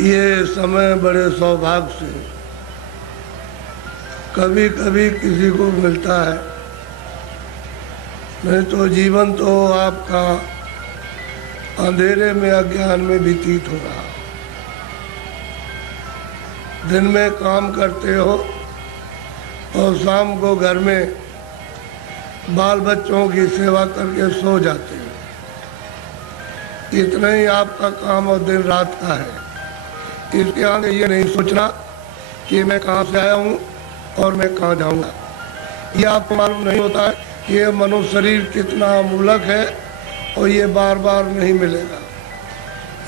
ये समय बड़े सौभाग्य से कभी कभी किसी को मिलता है, नहीं तो जीवन तो आपका अंधेरे में अज्ञान में व्यतीत हो रहा। दिन में काम करते हो और शाम को घर में बाल बच्चों की सेवा करके सो जाते हो। इतना ही आपका काम और दिन रात का है। इसके आगे ये नहीं सोचना कि मैं कहाँ से आया हूँ और मैं कहाँ जाऊँगा। ये आपको मालूम नहीं होता है कि ये मनुष्य शरीर कितना अमूलक है और ये बार बार नहीं मिलेगा।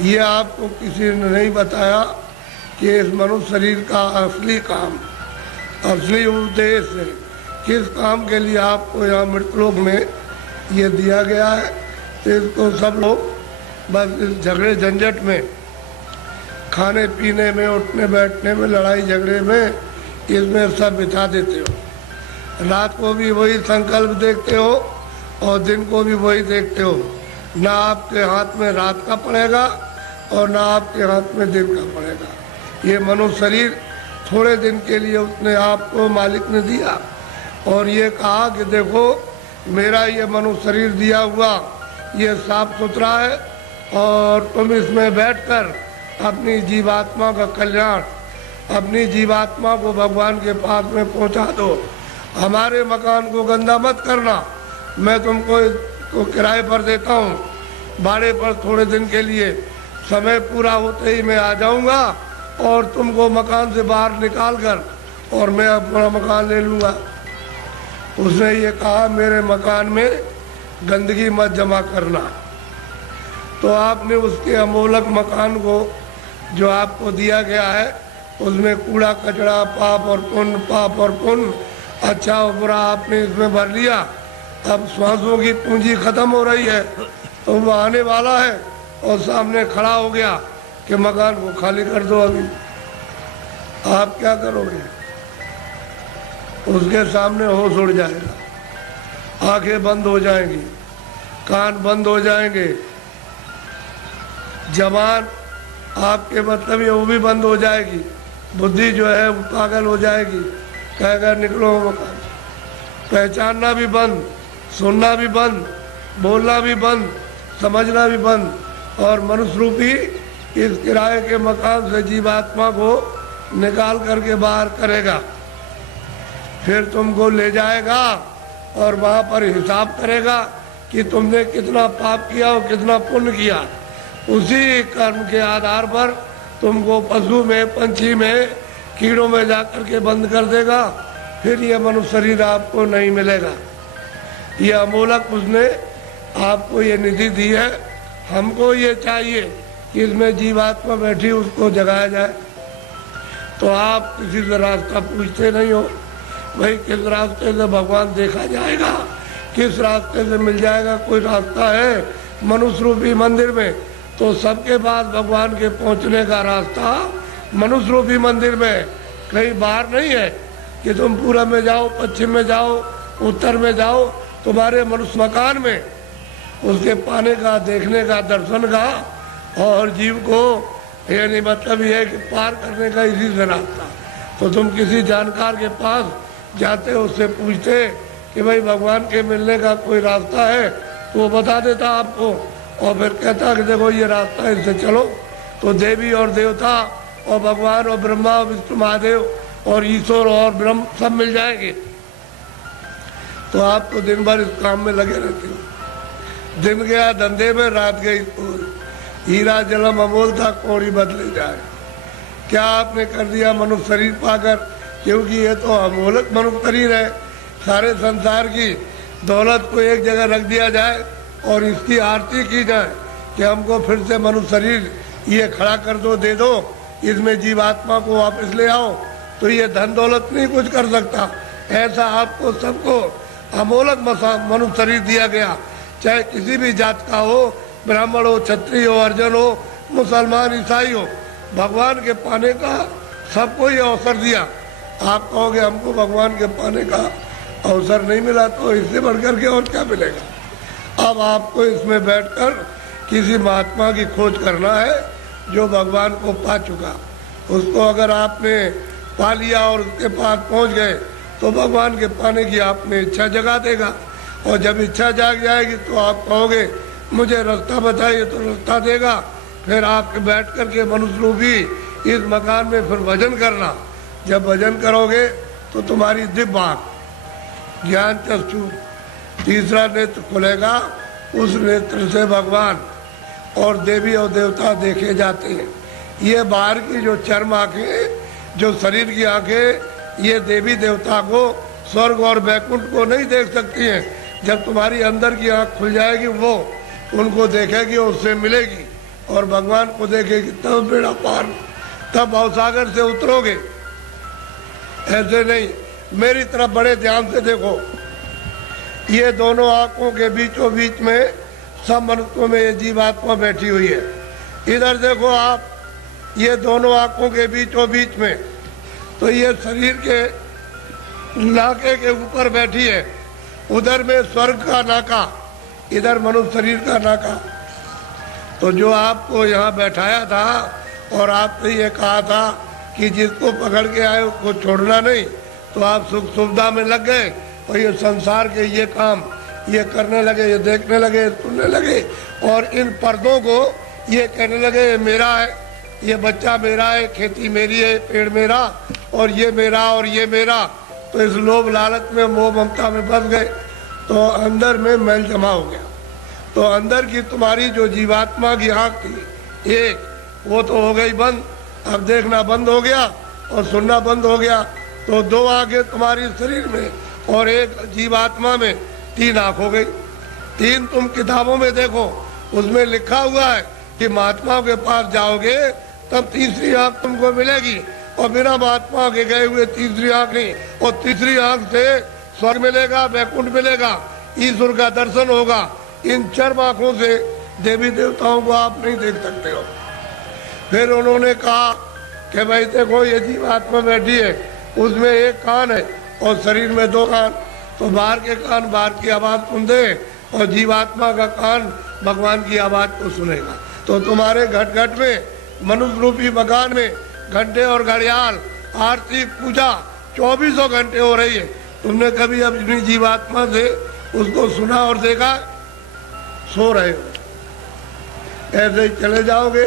ये आपको किसी ने नहीं बताया कि इस मनुष्य शरीर का असली काम, असली उद्देश्य, किस काम के लिए आपको यहाँ मृतलोक में ये दिया गया है। इसको सब लोग बस इस झगड़े झंझट में, खाने पीने में, उठने बैठने में, लड़ाई झगड़े में, इसमें सब बिता देते हो। रात को भी वही संकल्प देखते हो और दिन को भी वही देखते हो। ना आपके हाथ में रात का पड़ेगा और ना आपके हाथ में दिन का पड़ेगा। ये मनुष्य शरीर थोड़े दिन के लिए उसने आपको मालिक ने दिया और ये कहा कि देखो मेरा ये मनुष्य शरीर दिया हुआ ये साफ सुथरा है और तुम इसमें बैठकर अपनी जीवात्मा का कल्याण, अपनी जीवात्मा को भगवान के पास में पहुंचा दो। हमारे मकान को गंदा मत करना। मैं तुमको किराए पर देता हूँ, भाड़े पर थोड़े दिन के लिए। समय पूरा होते ही मैं आ जाऊँगा और तुमको मकान से बाहर निकाल कर और मैं अपना मकान ले लूँगा। उसने ये कहा मेरे मकान में गंदगी मत जमा करना। तो आपने उसके अमोलक मकान को जो आपको दिया गया है उसमें कूड़ा कचरा, पाप और पुण्य, पाप और पुण्य, अच्छा और बुरा आपने इसमें भर लिया। अब श्वासों की पूंजी खत्म हो रही है तो वो आने वाला है और सामने खड़ा हो गया कि मकान को खाली कर दो। अभी आप क्या करोगे? उसके सामने होश उड़ जाएगा, आंखें बंद हो जाएंगी, कान बंद हो जाएंगे, जबान आपके मतलब ये वो भी बंद हो जाएगी, बुद्धि जो है वो पागल हो जाएगी, कहेगा निकलो मकान। पहचानना भी बंद, सुनना भी बंद, बोलना भी बंद, समझना भी बंद। और मनुष्य रूपी इस किराए के मकान से जीवात्मा को निकाल करके बाहर करेगा। फिर तुमको ले जाएगा और वहाँ पर हिसाब करेगा कि तुमने कितना पाप किया और कितना पुण्य किया। उसी कर्म के आधार पर तुमको पशु में, पंछी में, कीड़ों में जाकर के बंद कर देगा। फिर ये मनुष्य शरीर आपको नहीं मिलेगा। ये अमोलक उसने आपको ये निधि दी है। हमको ये चाहिए कि इसमें जीवात्मा बैठी उसको जगाया जाए। तो आप किसी से रास्ता पूछते नहीं हो, भाई किस रास्ते से भगवान देखा जाएगा, किस रास्ते से मिल जाएगा। कोई रास्ता है मनुष्य रूपी मंदिर में? तो सबके पास भगवान के पहुंचने का रास्ता मनुष्य रूपी मंदिर में, कहीं बाहर नहीं है कि तुम पूरब में जाओ, पश्चिम में जाओ, उत्तर में जाओ। तुम्हारे मनुष्य मकान में उसके पाने का, देखने का, दर्शन का और जीव को यानी मतलब ये है कि पार करने का इसी से रास्ता। तो तुम किसी जानकार के पास जाते, उससे पूछते कि भाई भगवान के मिलने का कोई रास्ता है, तो वो बता देता आपको और फिर कहता कि देखो ये रास्ता है, इससे चलो। तो देवी और देवता और भगवान और ब्रह्मा और विष्णु महादेव और ईश्वर और ब्रह्म सब मिल जाएंगे। तो आप तो दिन भर इस काम में लगे रहते हो। दिन गया धंधे में, रात गई स्कूल। हीरा जलम अमोल था, कौड़ी बदले जाए। क्या आपने कर दिया मनुष्य शरीर पाकर? क्योंकि ये तो अमोलक मनुष्य शरीर है। सारे संसार की दौलत को एक जगह रख दिया जाए और इसकी आरती की जाए कि हमको फिर से मनुष्य शरीर ये खड़ा कर दो, दे दो, इसमें जीवात्मा को वापस ले आओ, तो ये धन दौलत नहीं कुछ कर सकता। ऐसा आपको सबको अमोलक मनुष्य शरीर दिया गया, चाहे किसी भी जात का हो, ब्राह्मण हो, क्षत्रिय हो, अर्जन हो, मुसलमान, ईसाई हो। भगवान के पाने का सबको ये अवसर दिया। आप कहोगे हमको भगवान के पाने का अवसर नहीं मिला, तो इससे बढ़कर के और क्या मिलेगा। अब आपको इसमें बैठकर किसी महात्मा की खोज करना है जो भगवान को पा चुका। उसको अगर आपने पा लिया और उसके पास पहुंच गए तो भगवान के पाने की आपने इच्छा जगा देगा। और जब इच्छा जाग जाएगी तो आप कहोगे मुझे रास्ता बताइए, तो रास्ता देगा। फिर आप बैठ कर के मनुष्य रूपी इस मकान में फिर भजन करना। जब भजन करोगे तो तुम्हारी दिव्य आँख ज्ञान चक्षु तीसरा नेत्र खुलेगा। उस नेत्र से भगवान और देवी और देवता देखे जाते हैं। ये बाहर की जो चर्म आंखें, जो शरीर की आंखें, ये देवी देवता को, स्वर्ग और वैकुंठ को नहीं देख सकती हैं। जब तुम्हारी अंदर की आंख खुल जाएगी वो उनको देखेगी, उससे मिलेगी और भगवान को देखेगी, तब बेड़ा पार, तब भवसागर से उतरोगे। ऐसे नहीं, मेरी तरफ बड़े ध्यान से देखो। ये दोनों आंखों के बीचों बीच में सब मनुष्यों में ये जीवात्मा बैठी हुई है। इधर देखो आप, ये दोनों आंखों के बीचों बीच में, तो ये शरीर के नाके के ऊपर बैठी है। उधर में स्वर्ग का नाका, इधर मनुष्य शरीर का नाका। तो जो आपको यहाँ बैठाया था और आपने ये कहा था कि जिसको पकड़ के आए उसको छोड़ना नहीं, तो आप सुख सुविधा में लग गए और ये संसार के ये काम ये करने लगे, ये देखने लगे, सुनने लगे और इन पर्दों को ये कहने लगे ये मेरा है, ये बच्चा मेरा है, खेती मेरी है, पेड़ मेरा और ये मेरा और ये मेरा। तो इस लोभ लालच में मोह ममता में फंस गए तो अंदर में मैल जमा हो गया। तो अंदर की तुम्हारी जो जीवात्मा की आँख थी एक, वो तो हो गई बंद। अब देखना बंद हो गया और सुनना बंद हो गया। तो दो आंखें तुम्हारी शरीर में और एक जीवात्मा में, तीन आँख हो गई। तीन तुम किताबों में देखो, उसमें लिखा हुआ है कि महात्माओं के पास जाओगे तब तीसरी आँख तुमको मिलेगी और बिना महात्मा के गए हुए तीसरी आँख नहीं। और तीसरी आँख से स्वर्ग मिलेगा, वैकुंठ मिलेगा, ईश्वर का दर्शन होगा। इन चर्म आँखों से देवी देवताओं को आप नहीं देख सकते हो। फिर उन्होंने कहा कि भाई देखो ये जीवात्मा बैठी है, उसमें एक कान है और शरीर में दो कान। तो बाहर के कान बाहर की आवाज़ सुनते और जीवात्मा का कान भगवान की आवाज़ को सुनेगा। तो तुम्हारे घट घट में, मनुष्य रूपी मकान में घंटे और घड़ियाल, आरती, पूजा 24 घंटे हो रही है। तुमने कभी अपनी जीवात्मा से उसको सुना और देखा? सो रहे हो, ऐसे ही चले जाओगे।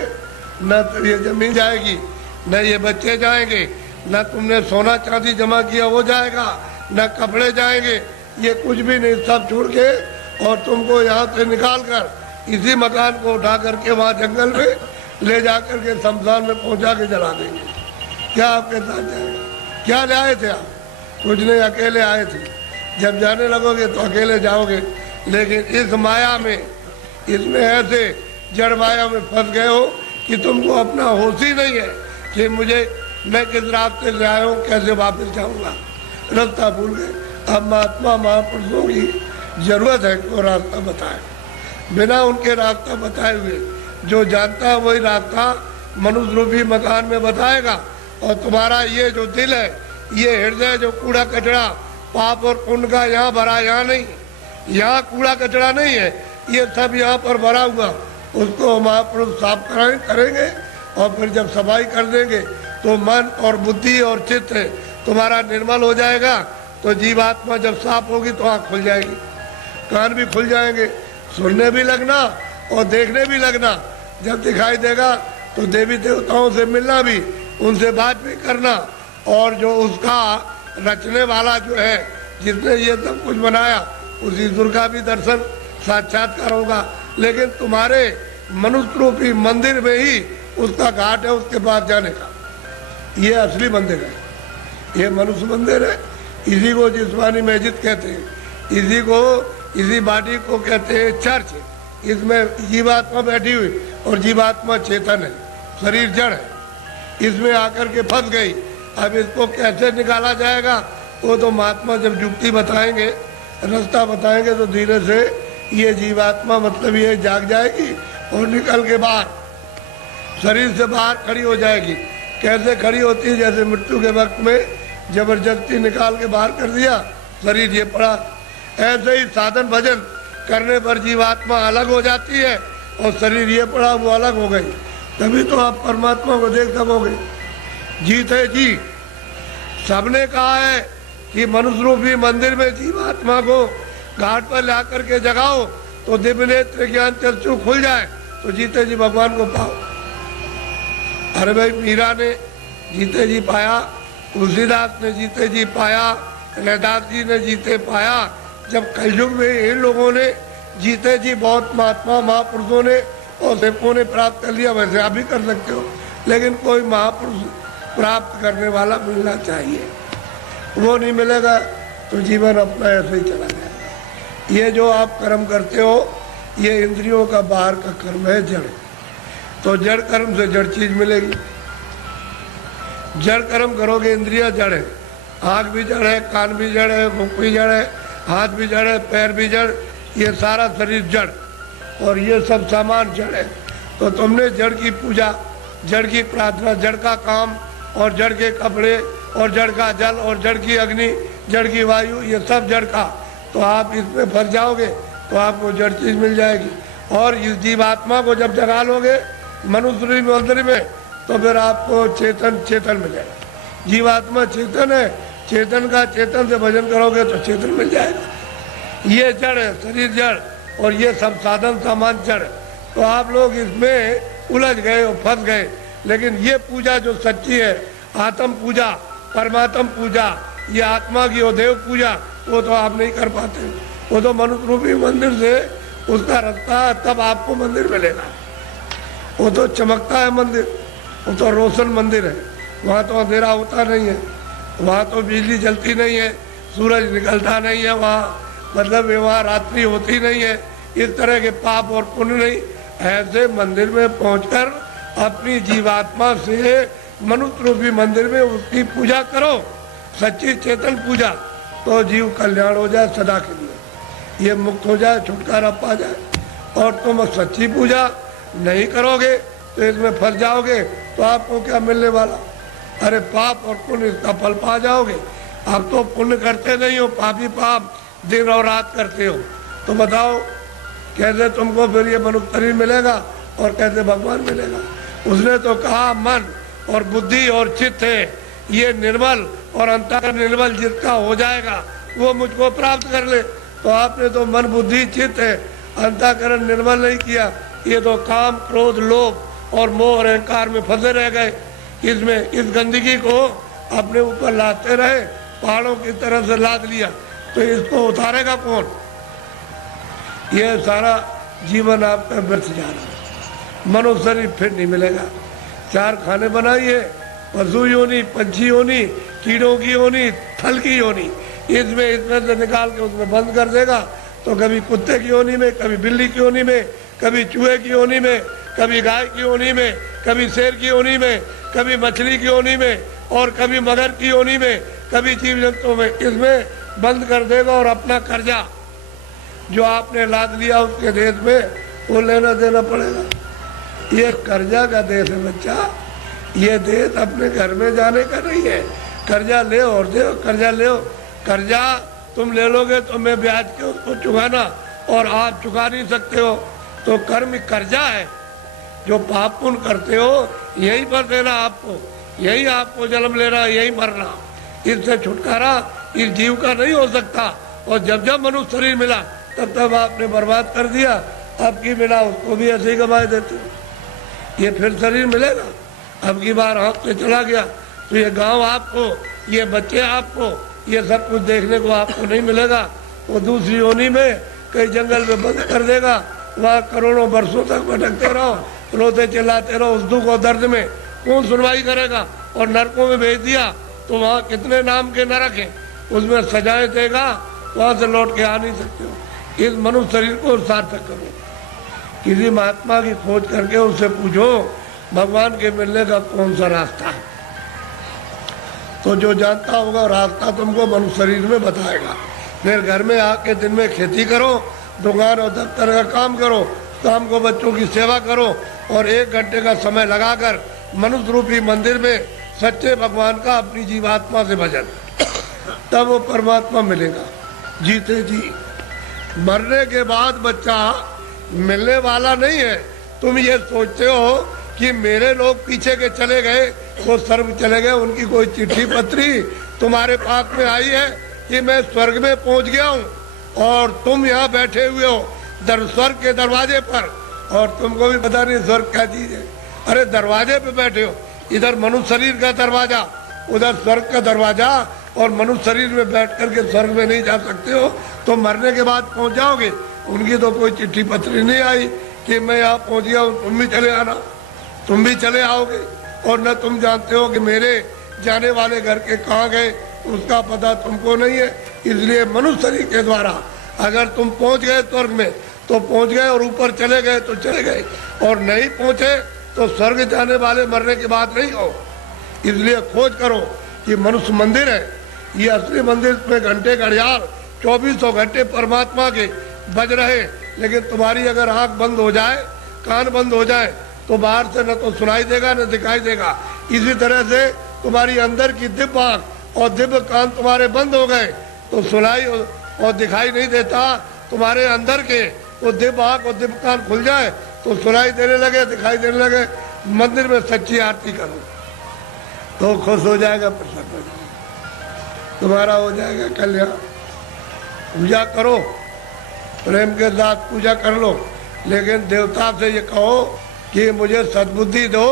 न तो ये जमीन जाएगी, न ये बच्चे जाएंगे, न तुमने सोना चांदी जमा किया वो जाएगा, न कपड़े जाएंगे, ये कुछ भी नहीं। सब छोड़ के और तुमको यहाँ से निकाल कर इसी मकान को उठा करके वहाँ जंगल में ले जा करके शमशान में पहुँचा के जला देंगे। क्या आपके साथ जाएगा? क्या ले आए थे आप? कुछ नहीं, अकेले आए थे। जब जाने लगोगे तो अकेले जाओगे। लेकिन इस माया में, इसमें ऐसे जड़ माया में फंस गए हो कि तुमको अपना होश ही नहीं है कि मैं किस रास्ते से आया हूँ, कैसे वापस जाऊँगा, रास्ता भूल गए। अब महात्मा महापुरुषों की जरूरत है कि वो रास्ता बताए। बिना उनके रास्ता बताए हुए जो जानता है वही रास्ता मनुष्य रूपी मकान में बताएगा। और तुम्हारा ये जो दिल है, ये हृदय जो कूड़ा कचरा पाप और पुण्य का यहाँ भरा, यहाँ नहीं, यहाँ कूड़ा कचरा नहीं है, ये सब यहाँ पर भरा हुआ, उसको महापुरुष साफ करेंगे। और फिर जब सफाई कर देंगे तो मन और बुद्धि और चित्त तुम्हारा निर्मल हो जाएगा। तो जीवात्मा जब साफ होगी तो आँख खुल जाएगी, कान भी खुल जाएंगे, सुनने भी लगना और देखने भी लगना। जब दिखाई देगा तो देवी देवताओं से मिलना भी, उनसे बात भी करना। और जो उसका रचने वाला जो है, जिसने ये सब कुछ बनाया, उस ईश्वर का भी दर्शन साक्षात्कार होगा। लेकिन तुम्हारे मनुष्य रूपी मंदिर में ही उसका घाट है, उसके पास जाने का। ये असली मंदिर है, ये मनुष्य मंदिर है। इसी को जिस्मानी मस्जिद कहते हैं, इसी बाटी को कहते हैं चर्च। इसमें जीवात्मा बैठी हुई और जीवात्मा चेतन है, शरीर जड़ है, इसमें आकर के फंस गई। अब इसको कैसे निकाला जाएगा वो तो महात्मा जब युक्ति बताएंगे, रास्ता बताएंगे, तो धीरे से ये जीवात्मा मतलब ये जाग जाएगी और निकल के बाहर शरीर से बाहर खड़ी हो जाएगी। कैसे खड़ी होती है? जैसे मृत्यु के वक्त में जबरदस्ती निकाल के बाहर कर दिया, शरीर ये पड़ा। ऐसे ही साधन भजन करने पर जीवात्मा अलग हो जाती है और शरीर ये पड़ा वो अलग हो गई। तभी तो आप परमात्मा को देख सकोगे। जीते जी सबने कहा है कि मनुष्य रूपी मंदिर में जीवात्मा को घाट पर ला करके जगाओ तो दिव्य नेत्र ज्ञान चक्षु खुल जाए तो जीते जी भगवान को पाओ। अरे भाई मीरा ने जीते जी पाया, तुलसीदास ने जीते जी पाया, रैदास जी ने जीते पाया। जब कलयुग में इन लोगों ने जीते जी बहुत महात्मा महापुरुषों ने और सेवकों ने प्राप्त कर लिया, वैसे आप भी कर सकते हो। लेकिन कोई महापुरुष प्राप्त करने वाला मिलना चाहिए, वो नहीं मिलेगा तो जीवन अपना ऐसे ही चला जाएगा। ये जो आप कर्म करते हो ये इंद्रियों का बाहर का कर्म है, जड़। तो जड़ कर्म से जड़ चीज मिलेगी। जड़ कर्म करोगे, इंद्रिया जड़ है, आँख भी जड़ है, कान भी जड़ है, मुख भी जड़ है, हाथ भी जड़ है, पैर भी जड़, ये सारा शरीर जड़ और ये सब सामान जड़ है। तो तुमने जड़ की पूजा, जड़ की प्रार्थना, जड़ का काम और जड़ के कपड़े और जड़ का जल और जड़ की अग्नि, जड़ की वायु, ये सब जड़ का, तो आप इसमें फंस जाओगे तो आपको जड़ चीज मिल जाएगी। और इस जीवात्मा को जब जगा लोगे मनुष्य मंदिर में तो फिर आपको चेतन चेतन मिलेगा। जीवात्मा चेतन है, चेतन का चेतन से भजन करोगे तो चेतन मिल जाएगा। ये जड़ है, शरीर जड़ और ये सब साधन सामान जड़। तो आप लोग इसमें उलझ गए और फंस गए। लेकिन ये पूजा जो सच्ची है, आत्म पूजा, परमात्म पूजा, ये आत्मा की और देव पूजा, वो तो आप नहीं कर पाते। वो तो मनुष्य रूपी मंदिर से उसका रास्ता, तब आपको मंदिर मिलेगा। वो तो चमकता है मंदिर, वो तो रोशन मंदिर है। वहाँ तो अंधेरा होता नहीं है, वहाँ तो बिजली जलती नहीं है, सूरज निकलता नहीं है, वहाँ मतलब वहाँ रात्रि होती नहीं है, इस तरह के पाप और पुण्य नहीं। ऐसे मंदिर में पहुंचकर अपनी जीवात्मा से मनुष्य रूपी मंदिर में उसकी पूजा करो, सच्ची चेतन पूजा, तो जीव कल्याण हो जाए सदा के लिए, ये मुक्त हो जाए, छुटकारा पा जाए। और तुम सच्ची पूजा नहीं करोगे तो इसमें फंस जाओगे तो आपको क्या मिलने वाला? अरे पाप और पुण्य इसका फल पा जाओगे। आप तो पुण्य करते नहीं हो, पापी पाप दिन और रात करते हो, तो बताओ कैसे तुमको फिर ये मनुष्य शरीर मिलेगा और कैसे भगवान मिलेगा? उसने तो कहा मन और बुद्धि और चित्त है ये निर्मल और अंतःकरण निर्मल जिसका हो जाएगा वो मुझको प्राप्त कर ले। तो आपने तो मन बुद्धि चित्त है, अंतःकरण निर्मल नहीं किया। ये तो काम क्रोध लोभ और मोह और अहंकार में फंसे रह गए। इसमें इस गंदगी को अपने ऊपर लाते रहे, पहाड़ों की तरह से लाद लिया, तो इसको उतारेगा कौन? ये सारा जीवन आपका व्यर्थ जा रहा है। मनुष्य शरीर फिर नहीं मिलेगा। चार खाने बनाइए, पशु योनि, पंछी योनि, कीड़ों की योनि, थल की योनि, इसमें से निकाल के उसमें बंद कर देगा। तो कभी कुत्ते की योनि में, कभी बिल्ली की योनि में, कभी चूहे की योनि में, कभी गाय की योनि में, कभी शेर की योनि में, कभी मछली की योनि में और कभी मगर की योनि में, कभी जीव जंतुओं में, इसमें बंद कर देगा। और अपना कर्जा जो आपने लाद लिया उसके देश में वो लेना देना पड़ेगा। ये कर्जा का देश है बच्चा, ये देश अपने घर में जाने का नहीं है। कर्जा ले और दे, कर्जा ले, कर्जा तुम ले लोगे तो मैं ब्याज के उसको चुकाना और आप चुका नहीं सकते हो। तो कर्म कर्जा है, जो पाप पुण्य करते हो यही पर देना आपको, यही आपको जन्म लेना, यही मरना। इससे छुटकारा इस जीव का नहीं हो सकता। और जब जब मनुष्य शरीर मिला तब तब आपने बर्बाद कर दिया। अब की मिला उसको भी ऐसे ही गंवा देते हो। ये फिर शरीर मिलेगा, अब की बार हाथ से चला गया तो ये गांव आपको, ये बच्चे आपको, ये सब कुछ देखने को आपको नहीं मिलेगा। वो दूसरी योनि में कहीं जंगल में बंद कर देगा, वहाँ करोड़ों वर्षों तक भटकते रहो, रोते चिल्लाते रहो उस दुख और दर्द में। कौन सुनवाई करेगा? और नरकों में भेज दिया तो वहाँ कितने नाम के नरक हैं, उसमें सजाएं देगा, वहाँ से लौट के आ नहीं सकते हो। इस मनुष्य शरीर को सार्थक करो। किसी महात्मा की खोज करके उससे पूछो भगवान के मिलने का कौन सा रास्ता है, तो जो जानता होगा रास्ता तुमको मनुष्य शरीर में बताएगा। फिर घर में आके दिन में खेती करो, दुकान और दफ्तर का काम करो, शाम को बच्चों की सेवा करो और 1 घंटे का समय लगाकर मनुष्य रूपी मंदिर में सच्चे भगवान का अपनी जीवात्मा से भजन, तब वो परमात्मा मिलेगा जीते जी। मरने के बाद बच्चा मिलने वाला नहीं है। तुम ये सोचते हो कि मेरे लोग पीछे के चले गए, वो स्वर्ग चले गए, उनकी कोई चिट्ठी पत्री तुम्हारे पास में आई है कि मैं स्वर्ग में पहुंच गया हूँ और तुम यहाँ बैठे हुए हो स्वर्ग के दरवाजे पर, और तुमको भी पता नहीं स्वर्ग क्या चीज है। अरे दरवाजे पे बैठे हो, इधर मनुष्य शरीर का दरवाजा, उधर स्वर्ग का दरवाजा, और मनुष्य शरीर में बैठ करके स्वर्ग में नहीं जा सकते हो, तो मरने के बाद पहुंच जाओगे। उनकी तो कोई चिट्ठी पत्री नहीं आई कि मैं यहाँ पहुंच गया हूँ, तुम भी चले आना, तुम भी चले आओगे। और न तुम जानते हो कि मेरे जाने वाले घर के कहाँ गए, उसका पता तुमको नहीं है। इसलिए मनुष्य शरीर के द्वारा अगर तुम पहुंच गए स्वर्ग में तो पहुंच गए, और ऊपर चले गए तो चले गए, और नहीं पहुंचे तो स्वर्ग जाने वाले मरने की बात नहीं हो। इसलिए खोज करो। ये मनुष्य मंदिर है, ये असली मंदिर में घंटे घड़ियाल 2400 घंटे परमात्मा के बज रहे, लेकिन तुम्हारी अगर आंख बंद हो जाए, कान बंद हो जाए, तो बाहर से न तो सुनाई देगा न दिखाई देगा। इसी तरह से तुम्हारी अंदर की दिव्य आंख और दिव्य कान तुम्हारे बंद हो गए तो सुनाई और दिखाई नहीं देता। तुम्हारे अंदर के वो दिव्य आंख और दिव्य कान खुल जाए तो सुनाई देने लगे, दिखाई देने लगे। मंदिर में सच्ची आरती करो तो खुश हो जाएगा, प्रसन्न हो जाएगा, तुम्हारा हो जाएगा कल्याण। पूजा करो, प्रेम के साथ पूजा कर लो, लेकिन देवता से ये कहो कि मुझे सद्बुद्धि दो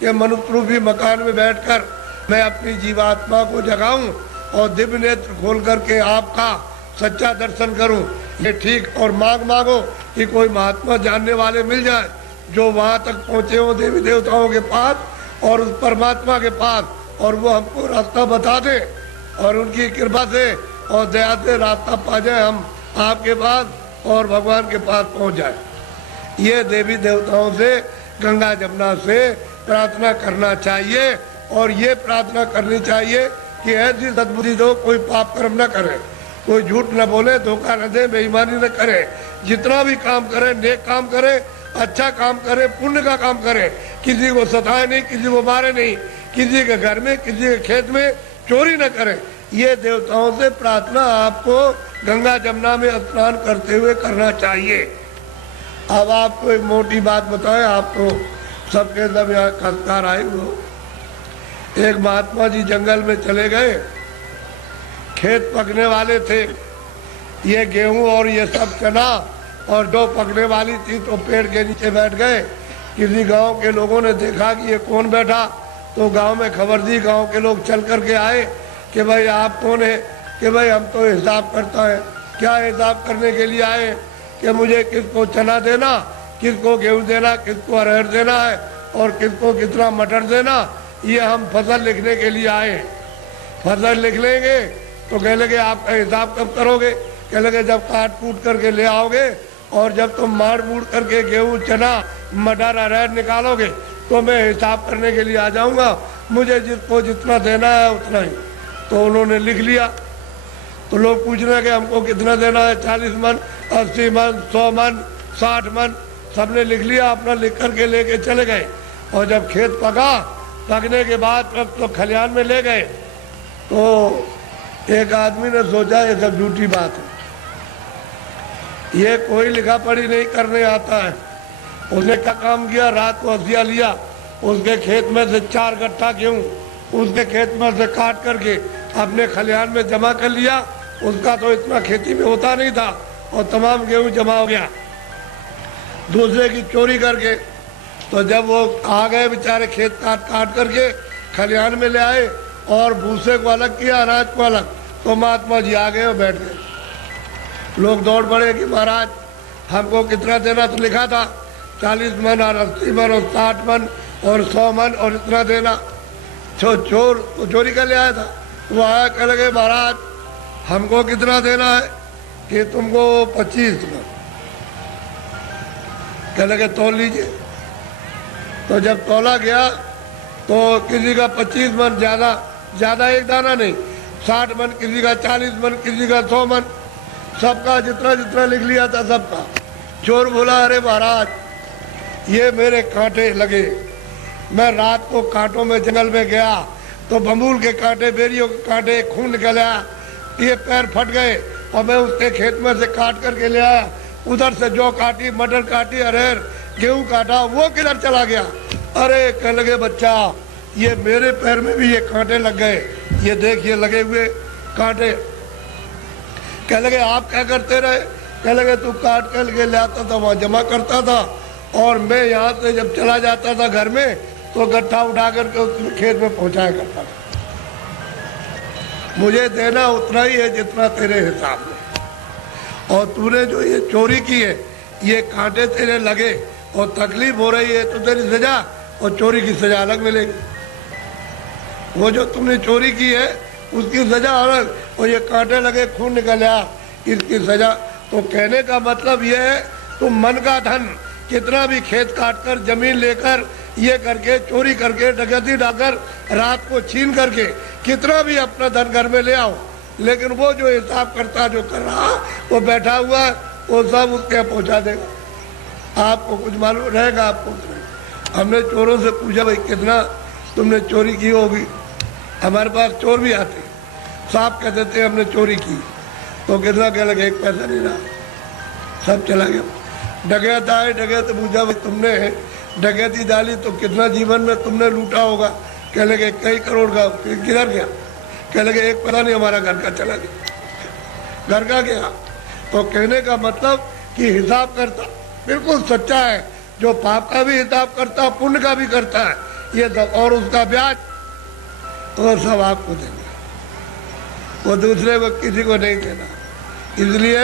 कि मनुष्य रूपी मकान में बैठकर मैं अपनी जीवात्मा को जगाऊं और दिव्य नेत्र खोल करके आपका सच्चा दर्शन करूं। ये ठीक, और मांगो कि कोई महात्मा जानने वाले मिल जाए जो वहां तक पहुंचे हो देवी देवताओं के पास और उस परमात्मा के पास, और वो हमको रास्ता बता दे, और उनकी कृपा से और दया से रास्ता पा जाए, हम आपके पास और भगवान के पास पहुंच जाए। ये देवी देवताओं से, गंगा जमुना से प्रार्थना करना चाहिए, और ये प्रार्थना करनी चाहिए कि ऐसी सद्बुद्धि दो, कोई पाप कर्म न करे, कोई झूठ न बोले, धोखा न दे, बेईमानी न करे, जितना भी काम करे नेक काम करे, अच्छा काम करे, पुण्य का काम करे, किसी को सताए नहीं, किसी को मारे नहीं, किसी के घर में, किसी के खेत में चोरी न करे। ये देवताओं से प्रार्थना आपको गंगा जमुना में स्नान करते हुए करना चाहिए। अब आपको एक मोटी बात बताएं, आप तो सबके सब यहाँ खस्कार आए हो। एक महात्मा जी जंगल में चले गए, खेत पकने वाले थे, ये गेहूं और ये सब चना और दो पकने वाली थी, तो पेड़ के नीचे बैठ गए। किसी गांव के लोगों ने देखा कि ये कौन बैठा, तो गांव में खबर दी, गांव के लोग चल करके आए कि भाई आप कौन है, कि भाई हम तो हिसाब करता है। क्या हिसाब करने के लिए आए, कि मुझे किसको चना देना, किसको गेहूं देना, किसको अरहर देना है, और किसको कितना मटर देना, ये हम फसल लिखने के लिए आए। फसल लिख लेंगे तो कह लगे आपका हिसाब कब करोगे, कह लगे जब काट कूट करके ले आओगे, और जब तुम मार मूड़ करके गेहूं चना मटर अरहर निकालोगे तो मैं हिसाब करने के लिए आ जाऊंगा, मुझे जिसको जितना देना है उतना ही। तो उन्होंने लिख लिया। तो लोग पूछ रहे कि हमको कितना देना है, 40 मन, 80 मन, 100 मन, 60 मन, सबने लिख लिया, अपना लिख करके लेके चले गए। और जब खेत पका, पकने के बाद तो खलिहान में ले गए, तो एक आदमी ने सोचा ये सब झूठी बात है, ये कोई लिखा पढ़ी नहीं करने आता है। उसने क्या काम किया, रात को हसिया लिया, उसके खेत में से 4 गट्ठा गेहूं उसके खेत में से काट करके अपने खलिहान में जमा कर लिया। उसका तो इतना खेती में होता नहीं था, और तमाम गेहूं जमा हो गया दूसरे की चोरी करके। तो जब वो आ गए बेचारे, खेत काट काट करके खलिहान में ले आए और भूसे को अलग किया, अनाज को अलग, तो महात्मा जी आ गए और बैठ गए। लोग दौड़ पड़े कि महाराज हमको कितना देना, तो लिखा था 40 मन और 80 मन और 60 मन और 100 मन और इतना देना। चोर तो चोरी कर ले आया था, वो आया, कह लगे महाराज हमको कितना देना है, कि तुमको 25 मन। कह लगे तौल लीजिए। तो जब तौला गया तो किसी का 25 मन, ज्यादा एक दाना नहीं, 60 मन, किसी का 40 मन, किसी का 100 मन, सबका जितना जितना लिख लिया था सबका। चोर बोला अरे महाराज ये मेरे कांटे लगे, मैं रात को कांटों में जंगल में गया तो बम्बूल के कांटे, बेरियों के कांटे, खून निकल आया, ये पैर फट गए, और मैं उसके खेत में से काट करके ले आया। उधर से जौ काटी, मटर काटी, अरहर गेहूं काटा, वो किधर चला गया। अरे कह लगे बच्चा ये मेरे पैर में भी ये कांटे लग गए, ये देखिए लगे हुए कांटे। कह लगे आप क्या करते रहे? कह लगे तू काट कर के ले आता था, वहाँ जमा करता था और मैं यहाँ से जब चला जाता था घर में तो गट्ठा उठा करके उस खेत में पहुँचाया करता था। मुझे देना उतना ही है जितना तेरे हिसाब में, और तूने जो ये चोरी की है, ये कांटे तेरे लगे और तकलीफ हो रही है तो तेरी सजा और चोरी की सजा अलग मिलेगी। वो जो तुमने चोरी की है उसकी सजा अलग, और ये कांटे लगे खून निकल आया इसकी सजा। तो कहने का मतलब ये है तुम मन का धन कितना भी खेत काट कर जमीन लेकर ये करके चोरी करके डकैती डालकर रात को छीन करके कितना भी अपना धन घर में ले आओ, लेकिन वो जो हिसाब करता जो कर रहा वो बैठा हुआ वो सब उसके पहुंचा देगा। आपको कुछ मालूम रहेगा? आपको हमने चोरों से पूछा भाई कितना तुमने चोरी की होगी? हमारे पास चोर भी आते साहब कह देते हैं हमने चोरी की, तो कितना कह लगे एक पैसा नहीं रहा, सब चला गया। डकैत आए, डकैत पूछा भाई तुमने डकैती डाली तो कितना जीवन में तुमने लूटा होगा? कह लगे कई करोड़ का। किधर गया? कह लगे एक पता नहीं हमारा घर का चला गया। घर का गया? तो कहने का मतलब कि हिसाब करता बिल्कुल सच्चा है, जो पाप का भी हिसाब करता पुण्य का भी करता है ये सब, और उसका ब्याज तो सब आपको देना, वो दूसरे को किसी को नहीं देना। इसलिए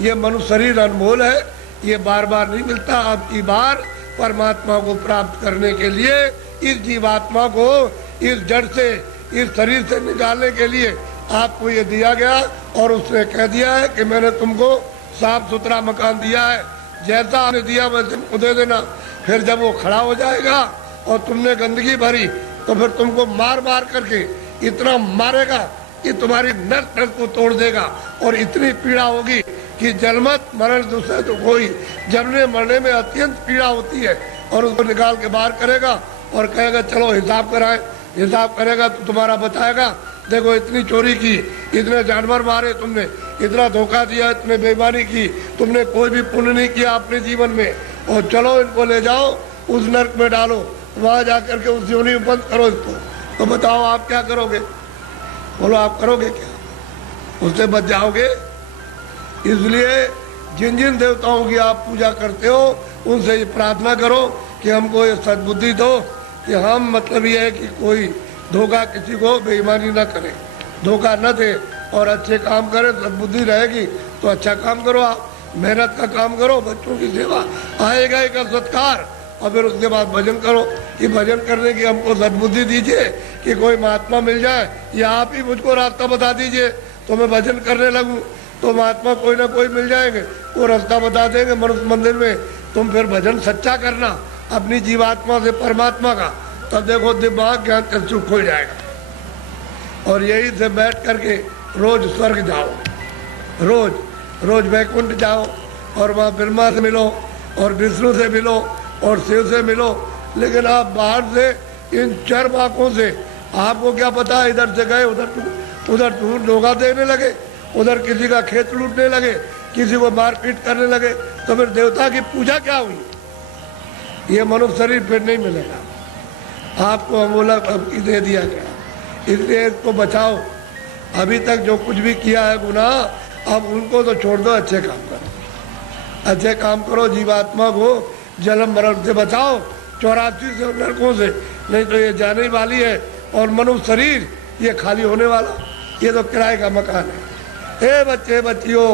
ये मनुष्य शरीर अनमोल है, ये बार बार नहीं मिलता। आपकी बार परमात्मा को प्राप्त करने के लिए इस जीवात्मा को इस जड़ से इस शरीर से निकालने के लिए आपको ये दिया गया, और उसने कह दिया है कि मैंने तुमको साफ सुथरा मकान दिया है, जैसा आपने दिया वैसे तुमको दे देना। फिर जब वो खड़ा हो जाएगा और तुमने गंदगी भरी तो फिर तुमको मार मार करके इतना मारेगा कि तुम्हारी नस नस को तोड़ देगा, और इतनी पीड़ा होगी कि जन्मत मरण दूसरे तो कोई, जन्मने मरने में अत्यंत पीड़ा होती है। और उसको निकाल के बाहर करेगा और कहेगा चलो हिसाब कराए। हिसाब करेगा तो तुम्हारा बताएगा देखो इतनी चोरी की, इतने जानवर मारे तुमने, इतना धोखा दिया, इतने बेईमानी की, तुमने कोई भी पुण्य नहीं किया अपने जीवन में, और चलो इनको ले जाओ उस नर्क में डालो, वहाँ जा करके उस योनि में बंद करो इसको। तो बताओ आप क्या करोगे? बोलो आप करोगे क्या? उससे बच जाओगे? इसलिए जिन जिन देवताओं की आप पूजा करते हो उनसे ये प्रार्थना करो कि हमको ये सद्बुद्धि दो कि हम मतलब ये है कि कोई धोखा किसी को बेईमानी न करे, धोखा न दे और अच्छे काम करे। सद्बुद्धि रहेगी तो अच्छा काम करो, आप मेहनत का काम करो, बच्चों की सेवा, आएगा एक सत्कार, और फिर उसके बाद भजन करो कि भजन करने की हमको सद्बुद्धि दीजिए कि कोई महात्मा मिल जाए या आप ही मुझको रास्ता बता दीजिए तो मैं भजन करने लगूं। तो महात्मा कोई ना कोई मिल जाएंगे, वो रास्ता बता देंगे मनुष्य मंदिर में। तुम फिर भजन सच्चा करना अपनी जीवात्मा से परमात्मा का, तब देखो दिमाग ज्ञान चक्षु खुल जाएगा। और यही से बैठ करके रोज स्वर्ग जाओ, रोज रोज वैकुंठ जाओ और वहाँ ब्रह्मा से मिलो और विष्णु से मिलो और शिव से मिलो। लेकिन आप बाहर से इन चर आँखों से आपको क्या पता, इधर से गए उधर धोखा देने लगे, उधर किसी का खेत लूटने लगे, किसी को मारपीट करने लगे, तो फिर देवता की पूजा क्या हुई? ये मनुष्य शरीर फिर नहीं मिलेगा आपको। अमोला दे दिया गया, इसलिए इसको बचाओ। अभी तक जो कुछ भी किया है गुनाह, अब उनको तो छोड़ दो, अच्छे काम करो, अच्छे काम करो, जीवात्मा को जन्म मरण से बचाओ, 84 से नरकों से, नहीं तो ये जाने वाली है। और मनुष्य शरीर ये खाली होने वाला, ये तो किराए का मकान है। हे बच्चे बच्चियों,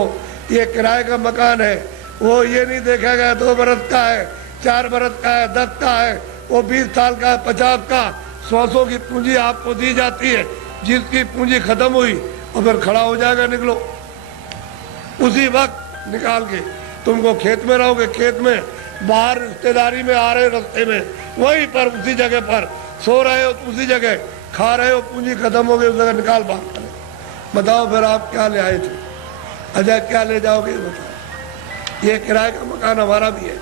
ये किराए का मकान है, वो ये नहीं देखा गया 2 बरस का है, 4 बरस का है, 10 का है, वो 20 साल का है, 50 का, 100 की पूंजी आपको दी जाती है। जिसकी पूंजी खत्म हुई और फिर खड़ा हो जाएगा, निकलो उसी वक्त निकाल के। तुमको खेत में रहोगे, खेत में, बाहर रिश्तेदारी में आ रहे रास्ते में, वहीं पर उसी जगह पर सो रहे हो, उसी जगह खा रहे हो, पूंजी खत्म हो गई, उस जगह निकाल बाहर करें। बताओ फिर आप क्या ले आए थे? अच्छा क्या ले जाओगे बताओ? ये किराए का मकान हमारा भी है,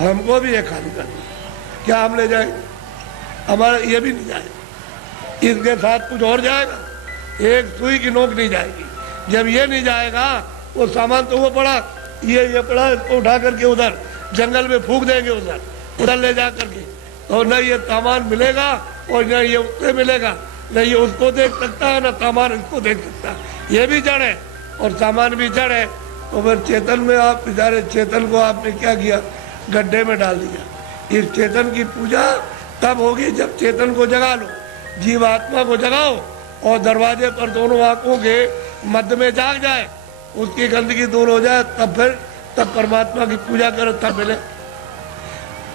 हमको भी है खाली करना, क्या हम ले जाएंगे? हमारा ये भी नहीं जाएगा, इसके साथ कुछ और जाएगा, एक सुई की नोक नहीं जाएगी। जब ये नहीं जाएगा, वो सामान तो वो पड़ा, ये पड़ा, इसको उठा करके उधर जंगल में फूंक देंगे, उधर ले जा करके और न ये सामान मिलेगा और न ये उससे मिलेगा, न ये उसको देख सकता है न सामान इसको देख सकता है। ये भी जड़ है और सामान भी जड़ है। तो फिर चेतन में आप बेचारे चेतन को आपने क्या किया, गड्ढे में डाल दिया। इस चेतन की पूजा तब होगी जब चेतन को जगा लो, जीवात्मा को जगाओ और दरवाजे पर दोनों आंखों के मध्य में जाग जाए, उसकी गंदगी दूर हो जाए, तब परमात्मा की पूजा करो, तब मिले।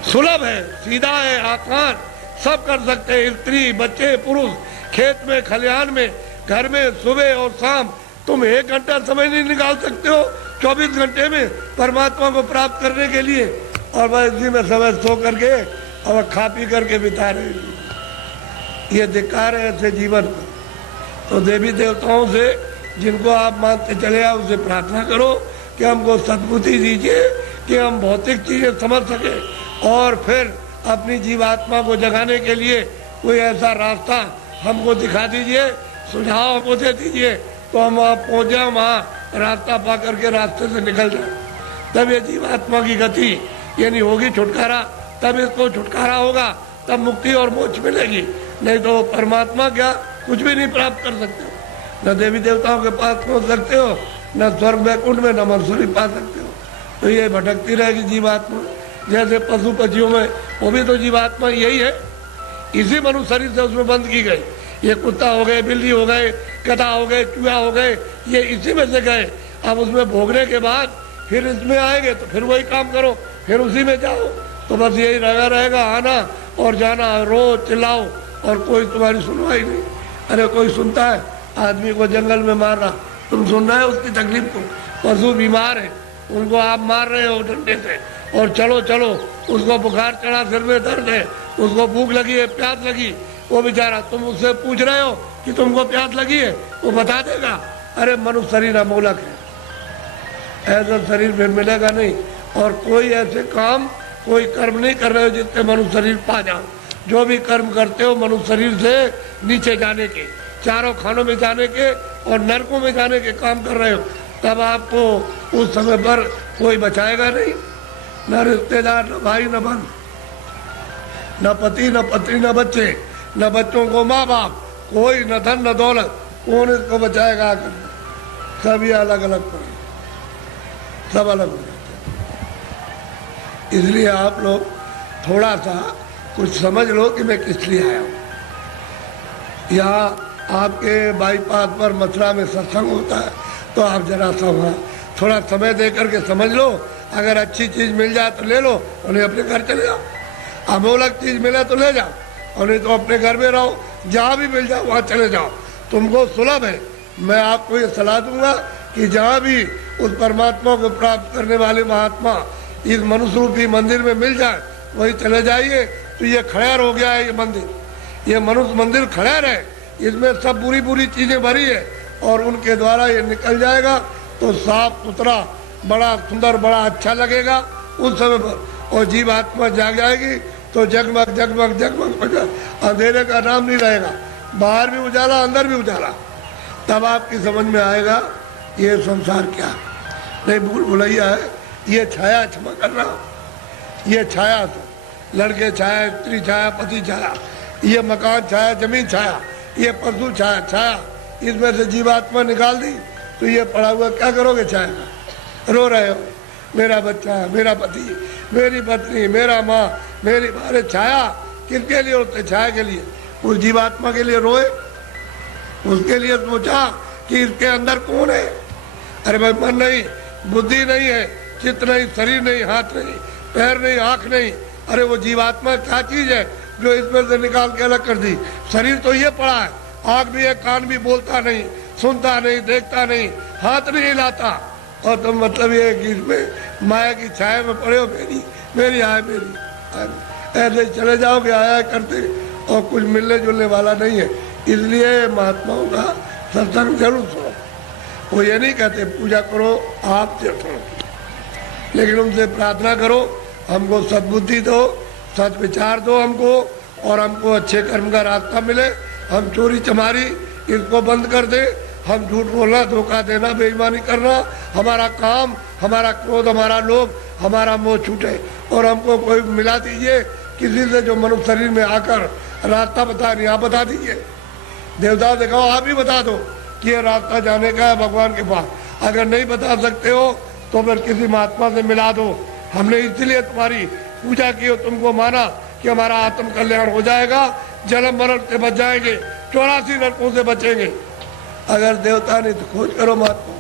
सुलभ है, सीधा है, आसान, सब कर सकते हैं, स्त्री बच्चे पुरुष, खेत में खलिहान में घर में सुबह और शाम। तुम 1 घंटा समय नहीं निकाल सकते हो 24 घंटे में परमात्मा को प्राप्त करने के लिए, और बस इसी में समय सो करके और खा पी करके बिता रहे। ये धिक्कार है ऐसे जीवन को। तो देवी देवताओं से जिनको आप मानते चले आओ, उसे प्रार्थना करो कि हमको सद्बुद्धि दीजिए कि हम भौतिक चीजें समझ सके, और फिर अपनी जीवात्मा को जगाने के लिए कोई ऐसा रास्ता हमको दिखा दीजिए, सुझाव हमको दे दीजिए, तो हम वहाँ पहुँच जाए, वहाँ रास्ता पा करके रास्ते से निकल जाए। तब ये जीवात्मा की गति यानी होगी छुटकारा, तब इसको छुटकारा होगा, तब मुक्ति और मोक्ष मिलेगी। नहीं तो परमात्मा क्या कुछ भी नहीं प्राप्त कर सकते हो, न देवी देवताओं के पास पहुँच सकते हो, न स्वर्ग वैकुंठ में, न मंसूरी पा सकते हो। तो ये भटकती रहेगी जीवात्मा। जैसे पशु पक्षियों में वो भी तो जीवात्मा यही है, इसी मनुष्य शरीर से उसमें बंद की गई। ये कुत्ता हो गए, बिल्ली हो गए, गधा हो गए, चूहा हो गए, ये इसी में से गए। अब उसमें भोगने के बाद फिर इसमें आएंगे तो फिर वही काम करो, फिर उसी में जाओ। तो बस यही लगा रहेगा, आना और जाना, रो चिल्लाओ और कोई तुम्हारी सुनवाई नहीं। अरे कोई सुनता है? आदमी को जंगल में मार रहा, तुम सुन रहे हो उसकी तकलीफ को? पशु बीमार है, उनको आप मार रहे हो डंडे से, और चलो चलो, उसको बुखार चढ़ा, सिर में दर्द है, उसको भूख लगी है, प्यास लगी, वो बेचारा, तुम उससे पूछ रहे हो कि तुमको प्यास लगी है, वो बता देगा। अरे मनुष्य शरीर अमोलक है, ऐसा शरीर फिर मिलेगा नहीं। और कोई ऐसे काम, कोई कर्म नहीं कर रहे हो जिससे मनुष्य शरीर पा जाओ। जो भी कर्म करते हो मनुष्य शरीर से नीचे जाने के, चारों खानों में जाने के और नरकों में जाने के काम कर रहे हो, तब आपको उस समय पर कोई बचाएगा नहीं। न रिश्तेदार, न भाई, न बहन, न पति, न पत्नी, न बच्चे, न बच्चों को माँ बाप, कोई न धन न दौलत, कौन इसको बचाएगा आकर? सभी अलग अलग पड़े, सब अलग हो जाते हैं। इसलिए आप लोग थोड़ा सा कुछ समझ लो कि मैं किस लिए आया हूँ। यहाँ आपके बाईपास पर मथुरा में सत्संग होता है, तो आप जरा सा वहाँ थोड़ा समय दे करके समझ लो। अगर अच्छी चीज़ मिल जाए तो ले लो, और नहीं अपने घर चले जाओ। अमोलक चीज़ मिले तो ले जाओ, और नहीं तो अपने घर में रहो। जहाँ भी मिल जाओ वहाँ चले जाओ, तुमको सुलभ है। मैं आपको ये सलाह दूंगा कि जहाँ भी उस परमात्मा को प्राप्त करने वाले महात्मा इस मनुष्य रूपी मंदिर में मिल जाए, वही चले जाइए। तो ये खड़ेर हो गया है, ये मंदिर, ये मनुष्य मंदिर खड़ेर है, इसमें सब बुरी बुरी चीज़ें भरी है, और उनके द्वारा ये निकल जाएगा तो साफ सुथरा, बड़ा सुंदर, बड़ा अच्छा लगेगा उस समय पर। और जीव आत्मा जाग जाएगी तो जगमग जगमग जगमग, अंधेरे का नाम नहीं रहेगा, बाहर भी उजाला, अंदर भी उजाला। तब आपकी समझ में आएगा ये संसार क्या नहीं, भूल भुलैया है। ये छाया, क्षमा करना, ये छाया तो लड़के छाया, स्त्री छाया, पति छाया, ये मकान छाया, जमीन छाया, ये पशु छाया, छाया, इसमें से जीवात्मा निकाल दी तो ये पड़ा हुआ क्या करोगे? छाया का रो रहे हो, मेरा बच्चा, मेरा पति, मेरी पत्नी, मेरा माँ, मेरी। अरे छाया किसके लिए होते? छाया के लिए। उस जीवात्मा के लिए रोए, उसके लिए सोचा कि इसके अंदर कौन है। अरे भाई मन नहीं, बुद्धि नहीं है, चित्त नहीं, शरीर नहीं, हाथ नहीं, पैर नहीं, आँख नहीं। अरे वो जीवात्मा क्या चीज़ है जो इसमें से निकाल के अलग कर दी? शरीर तो ये पड़ा है, आँख भी है, कान भी, बोलता नहीं, सुनता नहीं, देखता नहीं, हाथ नहीं हिलाता, और तुम मतलब ये है कि इसमें माया की छाया में पड़े हो, मेरी मेरी आय मेरी। ऐसे चले जाओगे आया करते, और कुछ मिलने जुलने वाला नहीं है। इसलिए महात्माओं का सत्संग जरूर सुनो। वो ये नहीं कहते पूजा करो आप सुनो, लेकिन उनसे प्रार्थना करो हमको सद्बुद्धि दो, सच विचार दो हमको, और हमको अच्छे कर्म का रास्ता मिले। हम चोरी चमारी इसको बंद कर दे, हम झूठ बोलना, धोखा देना, बेईमानी करना, हमारा काम, हमारा क्रोध, हमारा लोभ, हमारा मोह छूटे, और हमको कोई मिला दीजिए किसी से जो मनुष्य शरीर में आकर रास्ता बता नहीं, आप बता दीजिए। देवता से कहो आप ही बता दो कि ये रास्ता जाने का है भगवान के पास। अगर नहीं बता सकते हो तो फिर किसी महात्मा से मिला दो। हमने इसलिए तुम्हारी पूजा की और तुमको माना कि हमारा आत्म कल्याण हो जाएगा, जन्म मरण से बच जाएंगे, 84 नरकों से बचेंगे। अगर देवता नहीं तो खोज करो महात्मा।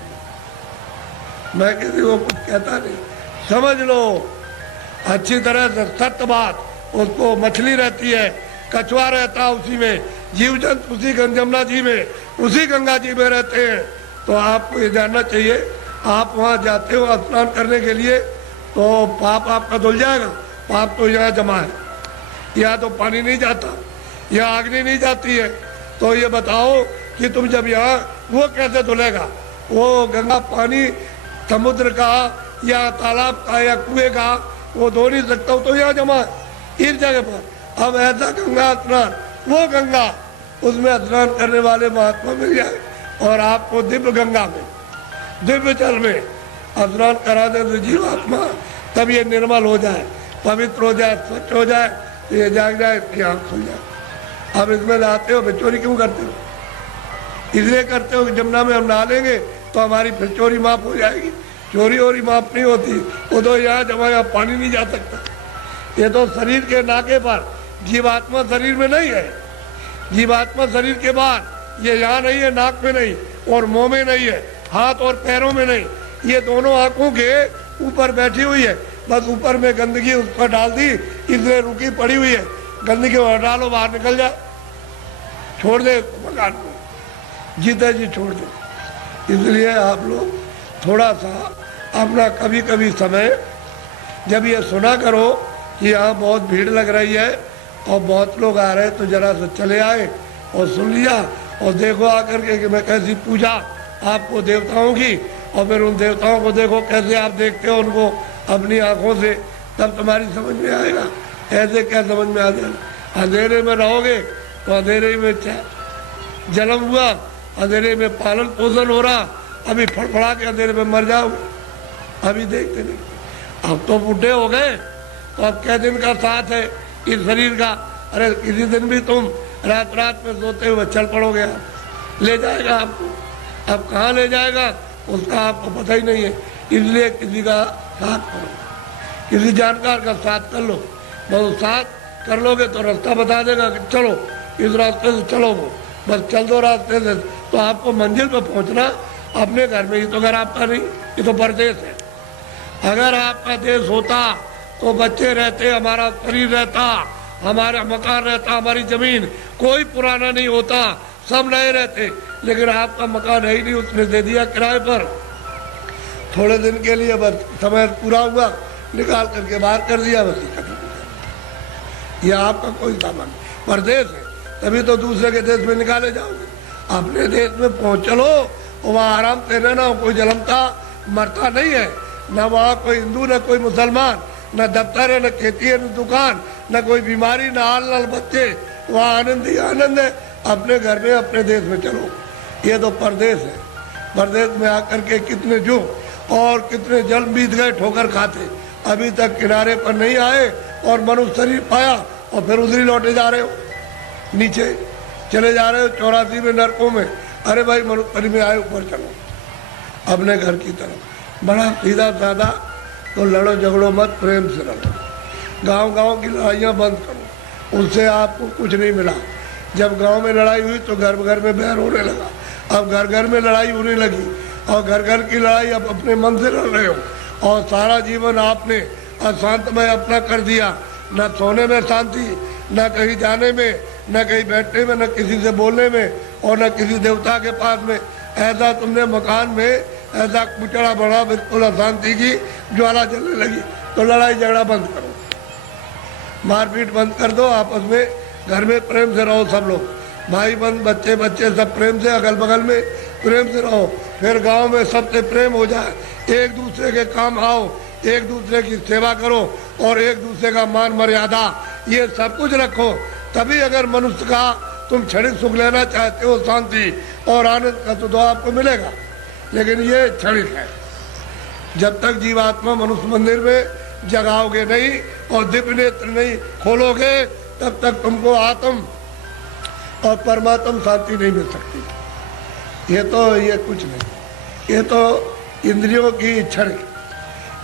मैं किसी को कुछ कहता नहीं, समझ लो अच्छी तरह से सत्य बात। उसको मछली रहती है, कछुआ रहता है उसी में, जीव जंतु उसी जमुना जी में, उसी गंगा जी में रहते हैं। तो आपको ये जानना चाहिए, आप वहाँ जाते हो स्नान करने के लिए तो पाप आपका धुल जाएगा। पाप तो यहाँ जमा है, यहाँ तो पानी नहीं जाता, यहाँ अग्नि नहीं जाती है। तो ये बताओ कि तुम जब यहाँ, वो कैसे धुलेगा? वो गंगा पानी समुद्र का या तालाब का या कुएं का वो धो नहीं सकता, तो यहाँ जमा है इस जगह पर। अब ऐसा गंगा स्नान, वो गंगा, उसमें स्नान करने वाले महात्मा मिल जाए और आपको दिव्य गंगा में, दिव्य जल में स्नान करा दे तो जीवात्मा तब ये निर्मल हो जाए, पवित्र हो जाए, स्वच्छ हो जाए, तो ये जाग जाए, इसकी आँख खुल जाए। अब इसमें नहाते हो, फिर चोरी क्यों करते हो? इसलिए करते हो कि जमुना में हम नहा लेंगे तो हमारी फिर चोरी माफ हो जाएगी। चोरी वोरी माफ नहीं होती, वो तो यहाँ जमा, यहाँ पानी नहीं जा सकता। ये तो शरीर के नाके पर, जीवात्मा शरीर में नहीं है। जीवात्मा शरीर के बाहर, ये यहाँ नहीं है, नाक में नहीं और मुंह में नहीं है, हाथ और पैरों में नहीं, ये दोनों आंखों के ऊपर बैठी हुई है। बस ऊपर में गंदगी उस पर डाल दी, इसलिए रुकी पड़ी हुई है। गंदगी हटा लो, बाहर निकल जाए, छोड़ दे मकान को, जीते जी छोड़ दे। इसलिए आप लोग थोड़ा सा अपना कभी कभी समय, जब ये सुना करो कि यहाँ बहुत भीड़ लग रही है और बहुत लोग आ रहे हैं, तो जरा से चले आए और सुन लिया और देखो आकर के कि मैं कैसी पूजा आपको देवताओं की, और फिर उन देवताओं को देखो कैसे आप देखते हो उनको अपनी आंखों से, तब तुम्हारी समझ में आएगा। ऐसे क्या समझ में आ जाएगा? अंधेरे में रहोगे तो अंधेरे में जन्म हुआ, अंधेरे में पालन पोषण हो रहा, अभी फड़फड़ा के अंधेरे में मर जाओगे। अभी देखते नहीं, अब तो बूढ़े हो गए तो अब क्या दिन का साथ है इस शरीर का? अरे किसी दिन भी तुम रात रात में सोते हुए चल पड़ोगे, ले जाएगा आपको। अब कहाँ ले जाएगा उसका आपको पता ही नहीं है। इसलिए किसी का साथ करो, किसी जानकार का साथ कर लो। बस साथ कर लोगे तो रास्ता बता देगा कि चलो इस रास्ते से चलो, वो बस चल दो रास्ते से, तो आपको मंजिल पर पहुंचना अपने घर में ही। तो घर आपका नहीं, ये तो परदेश है। अगर आपका देश होता तो बच्चे रहते, हमारा शरीर रहता, हमारा मकान रहता, हमारी जमीन, कोई पुराना नहीं होता, सब नए रहते। लेकिन आपका मकान है ही नहीं, उसने दे दिया किराए पर, थोड़े दिन के लिए, बस समय पूरा हुआ निकाल करके बाहर कर दिया, बस खत्म हो गया। यह आपका कोई सामान परदेश है, तभी तो दूसरे के देश में निकाले जाओगे। अपने देश में पहुँच चलो, वहाँ आराम से रहना, कोई जलमता मरता नहीं है, न वहाँ कोई हिंदू न कोई मुसलमान, न दफ्तर है, न खेती है, न दुकान, न कोई बीमारी, न हाल न बच्चे, वहाँ आनंद ही आनंद है। अपने घर में, अपने देश में चलो। ये तो परदेश है। परदेश में आकर के कितने जो और कितने जल बीत गए ठोकर खाते, अभी तक किनारे पर नहीं आए और मनुष्य शरीर पाया और फिर उधरी लौटे जा रहे हो, नीचे चले जा रहे हो 84 में नरकों में। अरे भाई मनुष्य शरीर में आए, ऊपर चलो अपने घर की तरफ। बड़ा सीधा साधा, तो लड़ो झगड़ो मत, प्रेम से लड़ो। गांव गांव की लड़ाइयाँ बंद करो, उससे आपको कुछ नहीं मिला। जब गांव में लड़ाई हुई तो घर घर में बैर होने लगा, अब घर घर में लड़ाई होने लगी, और घर घर की लड़ाई अब अपने मन से लड़ रहे हो, और सारा जीवन आपने अशांतमय अपना कर दिया। न सोने में शांति, न कहीं जाने में, न कहीं बैठने में, न किसी से बोलने में, और न किसी देवता के पास में। ऐसा तुमने मकान में ऐसा कुचड़ा बढ़ा, बिल्कुल अशांति की ज्वाला जलने लगी। तो लड़ाई झगड़ा बंद करो, मारपीट बंद कर दो, आपस में घर में प्रेम से रहो। सब लोग भाई बहन, बच्चे बच्चे सब प्रेम से, अगल बगल में प्रेम से रहो। फिर गांव में सबसे प्रेम हो जाए, एक दूसरे के काम आओ, एक दूसरे की सेवा करो, और एक दूसरे का मान मर्यादा ये सब कुछ रखो। तभी अगर मनुष्य का तुम क्षणिक सुख लेना चाहते हो, शांति और आनंद का, तो आपको मिलेगा। लेकिन ये क्षणिक है। जब तक जीवात्मा मनुष्य मंदिर में जगाओगे नहीं, और दिव्य नेत्र नहीं खोलोगे तब तक तुमको आत्म और परमात्म शांति नहीं मिल सकती। ये कुछ नहीं, ये तो इंद्रियों की क्षणिक,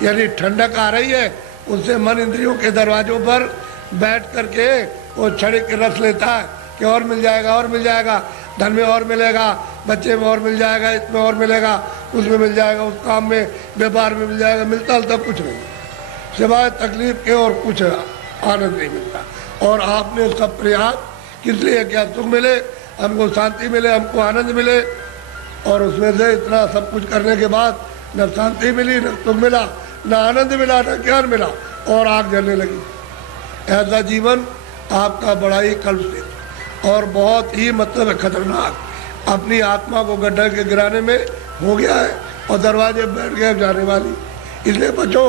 यानी ठंडक आ रही है, उससे मन इंद्रियों के दरवाजों पर बैठ करके वो क्षणिक रस लेता है कि और मिल जाएगा, और मिल जाएगा, धन में और मिलेगा, बच्चे में और मिल जाएगा, इसमें और मिलेगा, उसमें मिल जाएगा, उस काम में व्यापार में मिल जाएगा। मिलता तब कुछ नहीं, सिवाय तकलीफ के और कुछ आनंद नहीं मिलता। और आपने सब प्रयास किस लिए क्या? सुख मिले, हमको शांति मिले, हमको आनंद मिले, और उसमें से इतना सब कुछ करने के बाद न शांति मिली, न सुख मिला, न आनंद मिला, न ज्ञान मिला, और आग जलने लगी। ऐसा जीवन आपका बड़ा ही कल्पित और बहुत ही मतलब खतरनाक अपनी आत्मा को गड्ढे के गिराने में हो गया है, और दरवाजे बैठ गए जाने वाली। इसलिए बचो,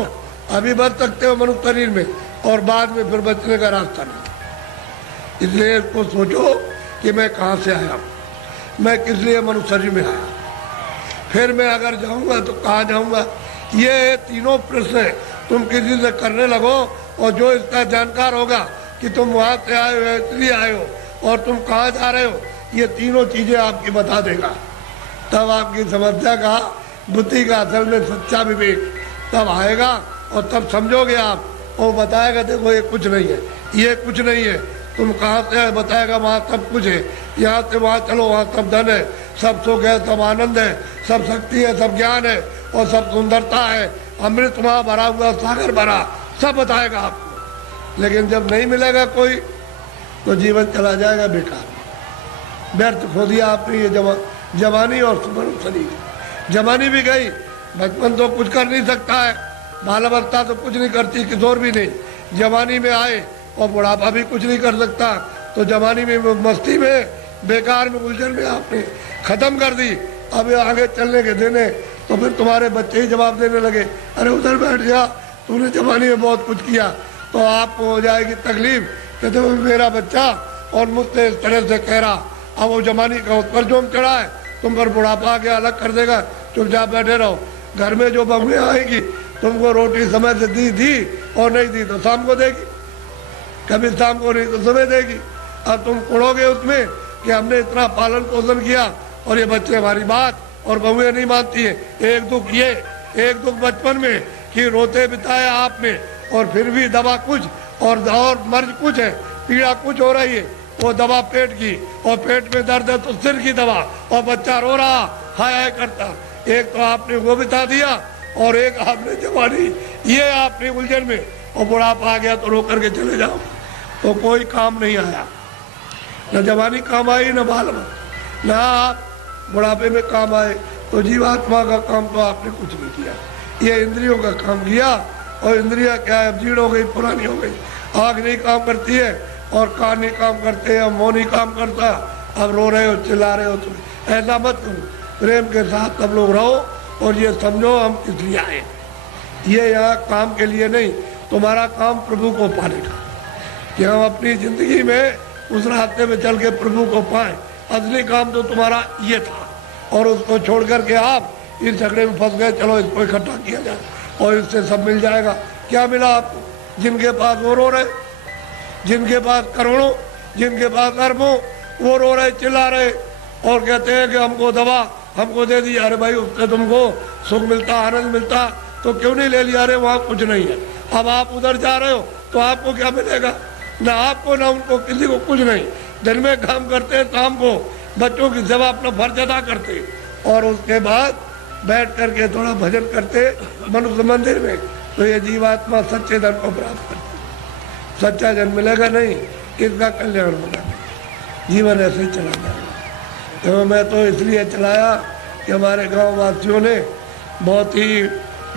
अभी बच सकते हो मनुष्य शरीर में, और बाद में फिर बचने का रास्ता नहीं। इसलिए इसको सोचो कि मैं कहाँ से आया, मैं किस लिए मनुष्य शरीर में आया, फिर मैं अगर जाऊंगा तो कहाँ जाऊंगा। ये तीनों प्रश्न तुम किसी से करने लगो, और जो इसका जानकार होगा कि तुम वहाँ से आए हो, इसलिए आए हो, और तुम कहाँ जा रहे हो, ये तीनों चीज़ें आपकी बता देगा। तब आपकी समस्या का, बुद्धि का असल में सच्चा विवेक तब आएगा, और तब समझोगे आप। और बताएगा देखो ये कुछ नहीं है, ये कुछ नहीं है, तुम कहाँ से है बताएगा, वहाँ सब कुछ है, यहाँ से वहाँ चलो, वहाँ सब धन है, सब सुख है, सब आनंद है, सब शक्ति है, सब ज्ञान है, और सब सुंदरता है, अमृत वहाँ भरा हुआ, सागर भरा, सब बताएगा आपको। लेकिन जब नहीं मिलेगा कोई, तो जीवन चला जाएगा बेकार, व्यर्थ खो दिया आपने ये जवानी और सुमन शरीर। जवानी भी गई, बचपन तो कुछ कर नहीं सकता है, बाल अवस्था तो कुछ नहीं करती, किशोर भी नहीं, जवानी में आए और बुढ़ापा भी कुछ नहीं कर सकता। तो जवानी में मस्ती में, बेकार में, उलझन में आपने खत्म कर दी। अब आगे चलने के देने तो फिर तुम्हारे बच्चे ही जवाब देने लगे, अरे उधर बैठ जा, तूने जवानी में बहुत कुछ किया। तो आपको हो जाएगी तकलीफ कि तो मेरा बच्चा और मुझसे इस तरह से कह रहा, अब वो जवानी का उस पर जोम चढ़ा है, तुम पर बुढ़ापा आके अलग कर देगा, चुपचाप बैठे रहो। घर में जो बहुएं आएगी, तुमको रोटी समय से दी और नहीं दी तो शाम को देगी, कभी शाम को नहीं तो सुबह देगी। अब तुम कुड़ोगे उसमें कि हमने इतना पालन पोषण किया और ये बच्चे हमारी बात, और बहुएं नहीं मानती है। एक दुख ये, एक दुख बचपन में कि रोते बिताया आपने, और फिर भी दवा कुछ और मर्ज कुछ है, पीड़ा कुछ हो रही है, वो दवा पेट की, और पेट में दर्द है तो सिर की दवा, और बच्चा रो रहा, हाय हाय करता। एक तो आपने वो बिता दिया, और एक आपने जवानी, ये आपने उलझन में, और बुढ़ापा आ गया तो रो करके चले जाओ, तो कोई काम नहीं आया। न जवानी काम आई, न बाल, न आप बुढ़ापे में काम आए। तो जीवात्मा का काम तो आपने कुछ नहीं किया, ये इंद्रियों का काम किया। और इंद्रियां क्या है, अब जीर्ण हो गई, पुरानी हो गई, आँख नहीं काम करती है, और कान नहीं काम करते हैं, मुँह नहीं काम करता। अब रो रहे हो, चिल्ला रहे हो, तुम ऐसा मत करो, प्रेम के साथ सब लोग रहो, और ये समझो हम किस लिए आए। ये यहाँ काम के लिए नहीं, तुम्हारा काम प्रभु को पाने का, कि हम अपनी जिंदगी में उस रास्ते में चल के प्रभु को पाएं। असली काम तो तुम्हारा ये था, और उसको छोड़ करके आप इस झगड़े में फंस गए, चलो इसको इकट्ठा किया जाए और इससे सब मिल जाएगा। क्या मिला आपको? जिनके पास वो रो रहे, जिनके पास करोड़ों, जिनके पास अरबों, वो रो रहे, चिल्ला रहे, और कहते हैं कि हमको दवा हमको दे दी। अरे भाई, उससे तुमको सुख मिलता, आनंद मिलता, तो क्यों नहीं ले लिया? अरे वहाँ कुछ नहीं है। अब आप उधर जा रहे हो तो आपको क्या मिलेगा? ना आपको, ना उनको, किसी को कुछ नहीं। दिन में काम करते, शाम को बच्चों की सेवा अपना फर्ज अदा करते, और उसके बाद बैठ करके थोड़ा भजन करते मनुष्य मंदिर में, तो ये जीवात्मा सच्चे धन को प्राप्त करती। सच्चा जन मिलेगा नहीं, इसका कल्याण होगा, जीवन ऐसे ही चला जाएगा। तो मैं तो इसलिए चलाया कि हमारे गांव वासियों ने बहुत ही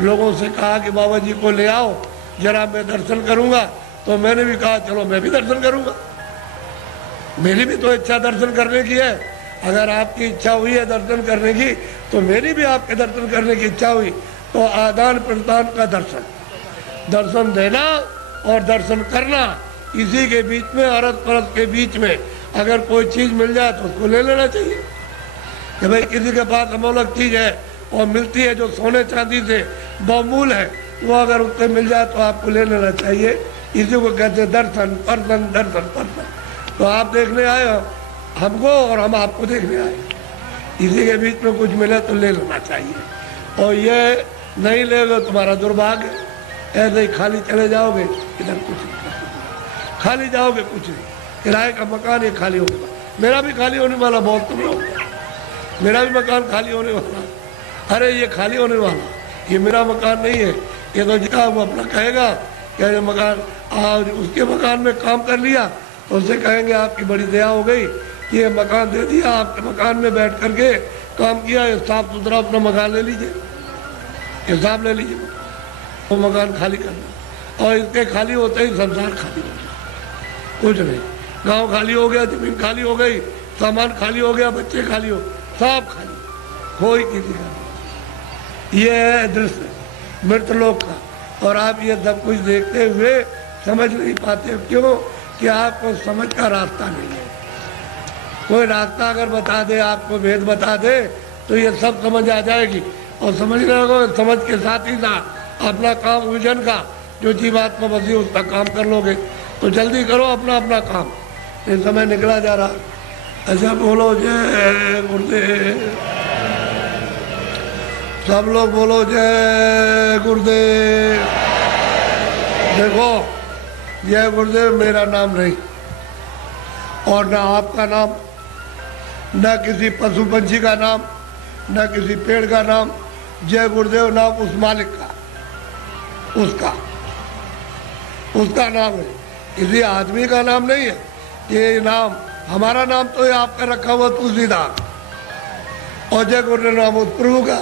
लोगों से कहा कि बाबा जी को ले आओ, जरा मैं दर्शन करूंगा। तो मैंने भी कहा चलो मैं भी दर्शन करूंगा, मेरी भी तो इच्छा दर्शन करने की है। अगर आपकी इच्छा हुई है दर्शन करने की, तो मेरी भी आपके दर्शन करने की इच्छा हुई। तो आदान प्रदान का दर्शन, दर्शन देना और दर्शन करना, इसी के बीच में, अरस परस के बीच में अगर कोई चीज़ मिल जाए तो उसको ले लेना चाहिए। कि भाई किसी के पास अमूल्य चीज़ है और मिलती है जो सोने चांदी से बहुमूल्य है, वो अगर उससे मिल जाए तो आपको ले लेना चाहिए। इसी को कहते हैं दर्शन पर्सन दर्शन पर्सन। तो आप देखने आए हो हमको और हम आपको देखने आए, इसी के बीच में कुछ मिले तो ले लेना चाहिए, और ये नहीं लेगा तुम्हारा दुर्भाग्य। ऐसे ही खाली चले जाओगे, इधर कुछ नहीं, खाली जाओगे कुछ नहीं। किराए का मकान ये खाली होगा, मेरा भी खाली होने वाला, बहुत तुम लोग, मेरा भी मकान खाली होने वाला। अरे ये खाली होने वाला, ये मेरा मकान नहीं है, ये तो जितना वो अपना कहेगा क्या ये मकान, आज उसके मकान में काम कर लिया तो उससे कहेंगे आपकी बड़ी दया हो गई, ये मकान दे दिया, आपके मकान में बैठ करके काम किया, ये साफ सुथरा अपना मकान ले लीजिए, हिसाब ले लीजिए, वो मकान खाली करना। और इसके खाली होते ही संसार खाली हो गया, कुछ नहीं। गांव खाली हो गया, जमीन खाली हो गई, सामान खाली हो गया, बच्चे खाली हो, सब खाली, कोई किसी का नहीं। ये है दृश्य मृतलोक का, और आप ये सब कुछ देखते हुए समझ नहीं पाते। क्यों? कि आपको समझ का रास्ता नहीं है। कोई रास्ता अगर बता दे, आपको भेद बता दे, तो ये सब समझ आ जाएगी। और समझने लगो, समझ के साथ ही साथ अपना काम विजन का जो जीवात्मा बसी उसका काम कर लोगे। तो जल्दी करो अपना अपना काम, ये समय निकला जा रहा। ऐसा बोलो जय गुरुदेव, सब लोग बोलो जय गुरुदेव। देखो जय गुरुदेव मेरा नाम नहीं, और ना आपका नाम, न किसी पशु पंछी का नाम, न किसी पेड़ का नाम। जय गुरुदेव नाम उस मालिक का, उसका नाम है, किसी आदमी का नाम नहीं है। ये नाम हमारा नाम तो ये आपका रखा हुआ तुलसीदास, और जय गुरुदेव नाम उस प्रभु का।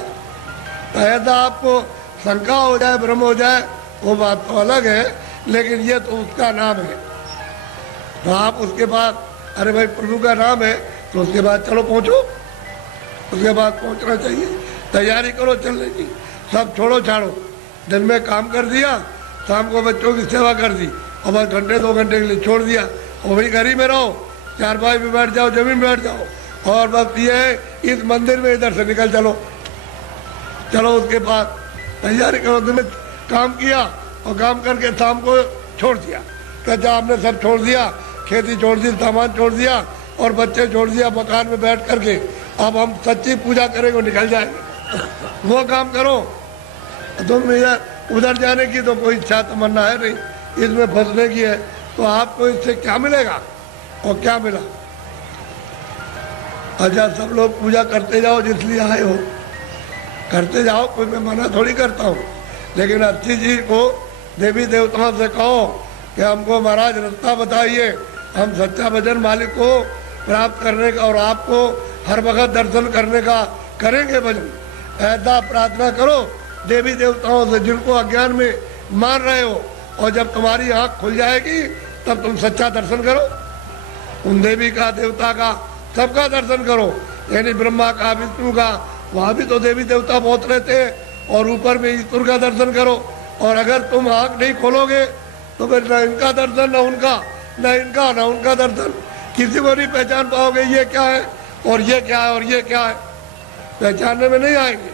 तो ऐसा आपको शंका हो जाए, भ्रम हो जाए, वो बात तो अलग है, लेकिन ये तो उसका नाम है। तो आप उसके बाद, अरे भाई प्रभु का नाम है, तो उसके बाद चलो पहुंचो, उसके बाद पहुंचना चाहिए, तैयारी करो चलने की। सब छोड़ो छाड़ो, दिन में काम कर दिया, शाम को बच्चों की सेवा कर दी, और बस घंटे 2 घंटे के लिए छोड़ दिया, और वही घर ही में रहो, चारपाई पे बैठ जाओ, जमीन बैठ जाओ, और बस ये इस मंदिर में इधर से निकल चलो उसके बाद तैयारी करो। दिन में काम किया और काम करके शाम को छोड़ दिया, कहते आपने सब छोड़ दिया, खेती छोड़ दी, सामान छोड़ दिया, और बच्चे छोड़ दिया, मकान में बैठ करके अब हम सच्ची पूजा करेंगे, निकल जाएंगे। वो काम करो। तुम उधर जाने की तो कोई इच्छा तमन्ना है नहीं, इसमें फंसने की है, तो आपको इससे क्या मिलेगा और क्या मिला? अच्छा सब लोग पूजा करते जाओ, जिसलिए आए हो करते जाओ, कोई मैं मना थोड़ी करता हूँ, लेकिन अच्छी चीज को देवी देवताओं से कहो कि हमको महाराज रास्ता बताइए, हम सच्चा भजन मालिक को प्राप्त करने का और आपको हर वक्त दर्शन करने का करेंगे भजन। ऐसा प्रार्थना करो देवी देवताओं से जिनको अज्ञान में मान रहे हो, और जब तुम्हारी आँख खुल जाएगी तब तुम सच्चा दर्शन करो। उन देवी का, देवता का, सबका दर्शन करो, यानी ब्रह्मा का, विष्णु का, वहाँ भी तो देवी देवता बहुत रहते हैं, और ऊपर में ईश्वर का दर्शन करो। और अगर तुम आँख नहीं खोलोगे तो फिर न इनका दर्शन, न उनका, न इनका, न उनका दर्शन, किसी को नहीं पहचान पाओगे ये क्या है और ये क्या है और ये क्या है, पहचानने में नहीं आएंगे।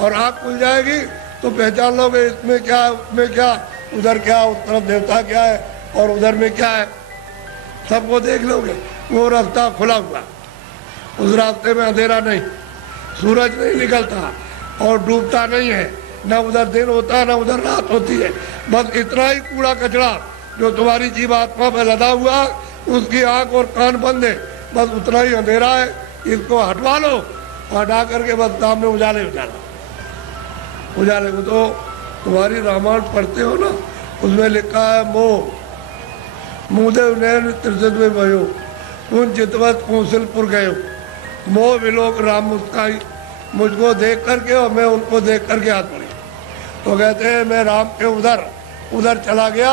और आँख खुल जाएगी तो पहचान लोगे, इसमें क्या है, उसमें क्या, उधर क्या, उस तरफ देवता क्या है और उधर में क्या है, सबको देख लोगे। वो रास्ता खुला हुआ, उस रास्ते में अंधेरा नहीं, सूरज नहीं निकलता और डूबता नहीं है, न उधर दिन होता है न उधर रात होती है। बस इतना ही कूड़ा कचरा जो तुम्हारी जीवात्मा में लदा हुआ, उसकी आंख और कान बंद है, बस उतना ही अंधेरा है। इसको हटवा लो, हटा करके बस सामने उजाले उजाले को। तो तुम्हारी रामायण पढ़ते हो ना, उसमें लिखा है मोह मुदेव नैन त्रिशत में भयो, उन चितवत कौशलपुर गयो, मोह विलोक राम मुस्काई, मुझको देख करके और मैं उनको देख करके हाथ पड़ी। तो कहते हैं मैं राम के उधर चला गया,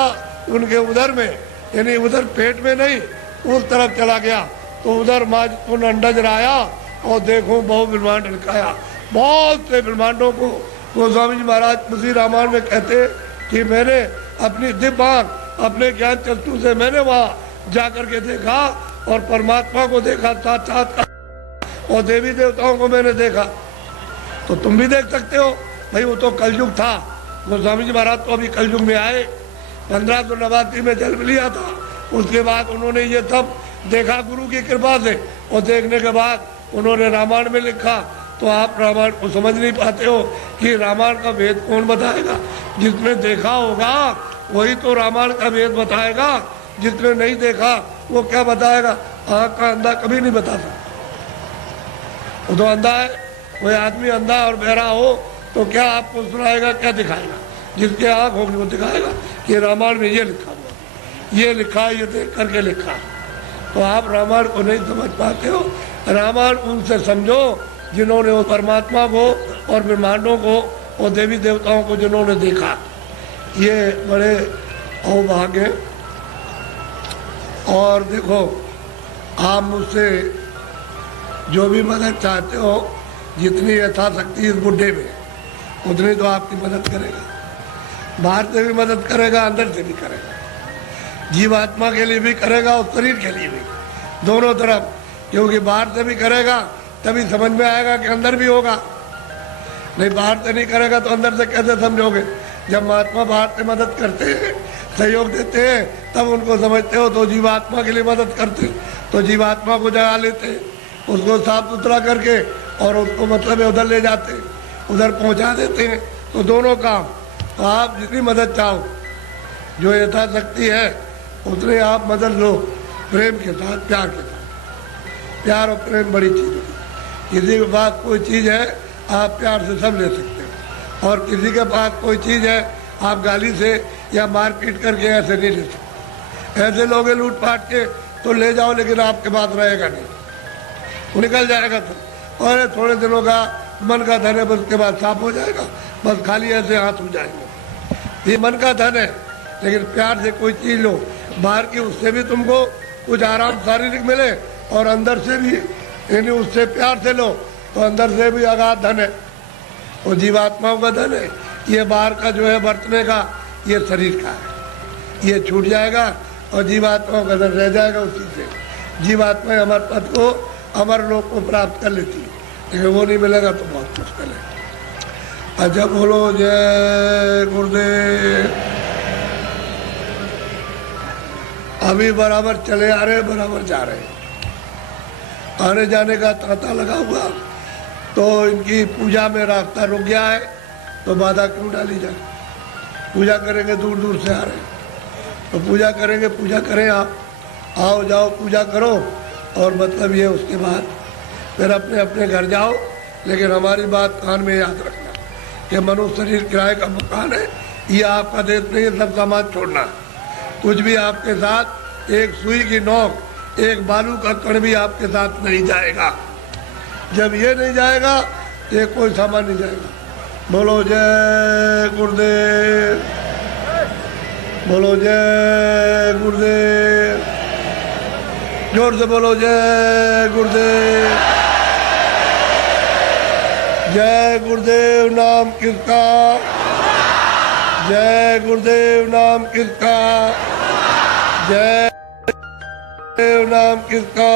उनके उधर में, यानी उधर पेट में नहीं, उस तरफ चला गया, तो उधर माज पुन अंडज राया और देखो बहु ब्रह्मांड लिखाया। बहुत से ब्रह्मांडों को गोस्वामी जी महाराज उसी रामायण में कहते कि मैंने अपनी दिव्य आंख, अपने ज्ञान चक्षु से मैंने वहाँ जा करके देखा और परमात्मा को देखा साक्षात्कार, और देवी देवताओं को मैंने देखा। तो तुम भी देख सकते हो भाई, वो तो कलयुग था, गोस्वामी जी महाराज तो अभी कलयुग में आए, 1589 में जन्म लिया था। उसके बाद उन्होंने ये सब देखा गुरु की कृपा से, और देखने के बाद उन्होंने रामायण में लिखा। तो आप रामायण को समझ नहीं पाते हो कि रामायण का भेद कौन बताएगा? जिसने देखा होगा वही तो रामायण का भेद बताएगा, जिसने नहीं देखा वो क्या बताएगा? आँख का अंधा कभी नहीं बता सकता, वो तो अंधा है। कोई आदमी अंधा और बहरा हो तो क्या आपको सुनाएगा, क्या दिखाएगा? जिसके आँख होगी वो दिखाएगा कि रामायण में ये लिखा हुआ, ये लिखा, ये देख करके लिखा। तो आप रामायण को नहीं समझ पाते हो। रामायण उनसे समझो जिन्होंने वो परमात्मा को और ब्रह्मांडों को और देवी देवताओं को जिन्होंने देखा। ये बड़े अवभाग्य। और देखो, आप मुझसे जो भी मदद चाहते हो, जितनी यथाशक्ति इस बुढ़े में, उतनी तो आपकी मदद करेगा। बाहर से भी मदद करेगा, अंदर से भी करेगा, जीवात्मा के लिए भी करेगा और शरीर के लिए भी, दोनों तरफ। क्योंकि बाहर से भी करेगा तभी समझ में आएगा कि अंदर भी होगा, नहीं बाहर से नहीं करेगा तो अंदर से कैसे समझोगे? जब महात्मा बाहर से मदद करते हैं, सहयोग देते हैं, तब उनको समझते हो। तो जीवात्मा के लिए मदद करते, तो जीवात्मा को जगा लेते, उसको साफ सुथरा करके और उसको मतलब उधर ले जाते, उधर पहुंचा देते हैं। तो दोनों काम। तो आप जितनी मदद चाहो, जो यथाशक्ति है उतने आप मदद लो, प्रेम के साथ, प्यार के साथ। प्यार और प्रेम बड़ी चीज़ है। किसी के पास कोई चीज़ है आप प्यार से सब ले सकते हो, और किसी के पास कोई चीज़ है आप गाली से या मारपीट करके ऐसे नहीं ले सकते। ऐसे लोगे लूट पाट के तो ले जाओ, लेकिन आपके पास रहेगा नहीं, वो निकल जाएगा। तो और थोड़े दिनों का मन का धन है, बस उसके बाद साफ हो जाएगा, बस खाली ऐसे हाथ हो जाएंगे। ये मन का धन है। लेकिन प्यार से कोई चीज़ लो, बाहर की उससे भी तुमको कुछ आराम शारीरिक मिले, और अंदर से भी, यानी उससे प्यार से लो तो अंदर से भी अगाध धन है, और जीवात्माओं का धन है। ये बाहर का जो है बरतने का, ये शरीर का है, ये छूट जाएगा और जीवात्माओं का धन रह जाएगा। उसी से जीवात्माएं अमर पद को, अमर लोक को प्राप्त कर लेती है, लेकिन वो नहीं मिलेगा तो बहुत मुश्किल है। अच्छा बोलो जय गुरुदेव। अभी बराबर चले आ रहे, बराबर जा रहे हैं, आने जाने का तांता लगा हुआ। तो इनकी पूजा में रास्ता रुक गया है, तो बाधा क्यों डाली जाए? पूजा करेंगे, दूर दूर से आ रहे हैं, तो पूजा करेंगे, पूजा करें। आप आओ जाओ पूजा करो, और मतलब ये उसके बाद फिर अपने अपने घर जाओ। लेकिन हमारी बात कान में याद रखना कि मनुष्य शरीर किराए का मकान है, ये आपका देश नहीं है, सब सामान छोड़ना। कुछ भी आपके साथ, एक सुई की नोक, एक बालू का कण भी आपके साथ नहीं जाएगा। जब ये नहीं जाएगा, ये कोई सामान नहीं जाएगा। बोलो जय गुरुदेव, बोलो जय गुरुदेव, जोर से बोलो जय गुरुदेव। जय गुरुदेव नाम किसका, जय गुरुदेव नाम किसका, जय गुरुदेव नाम किसका।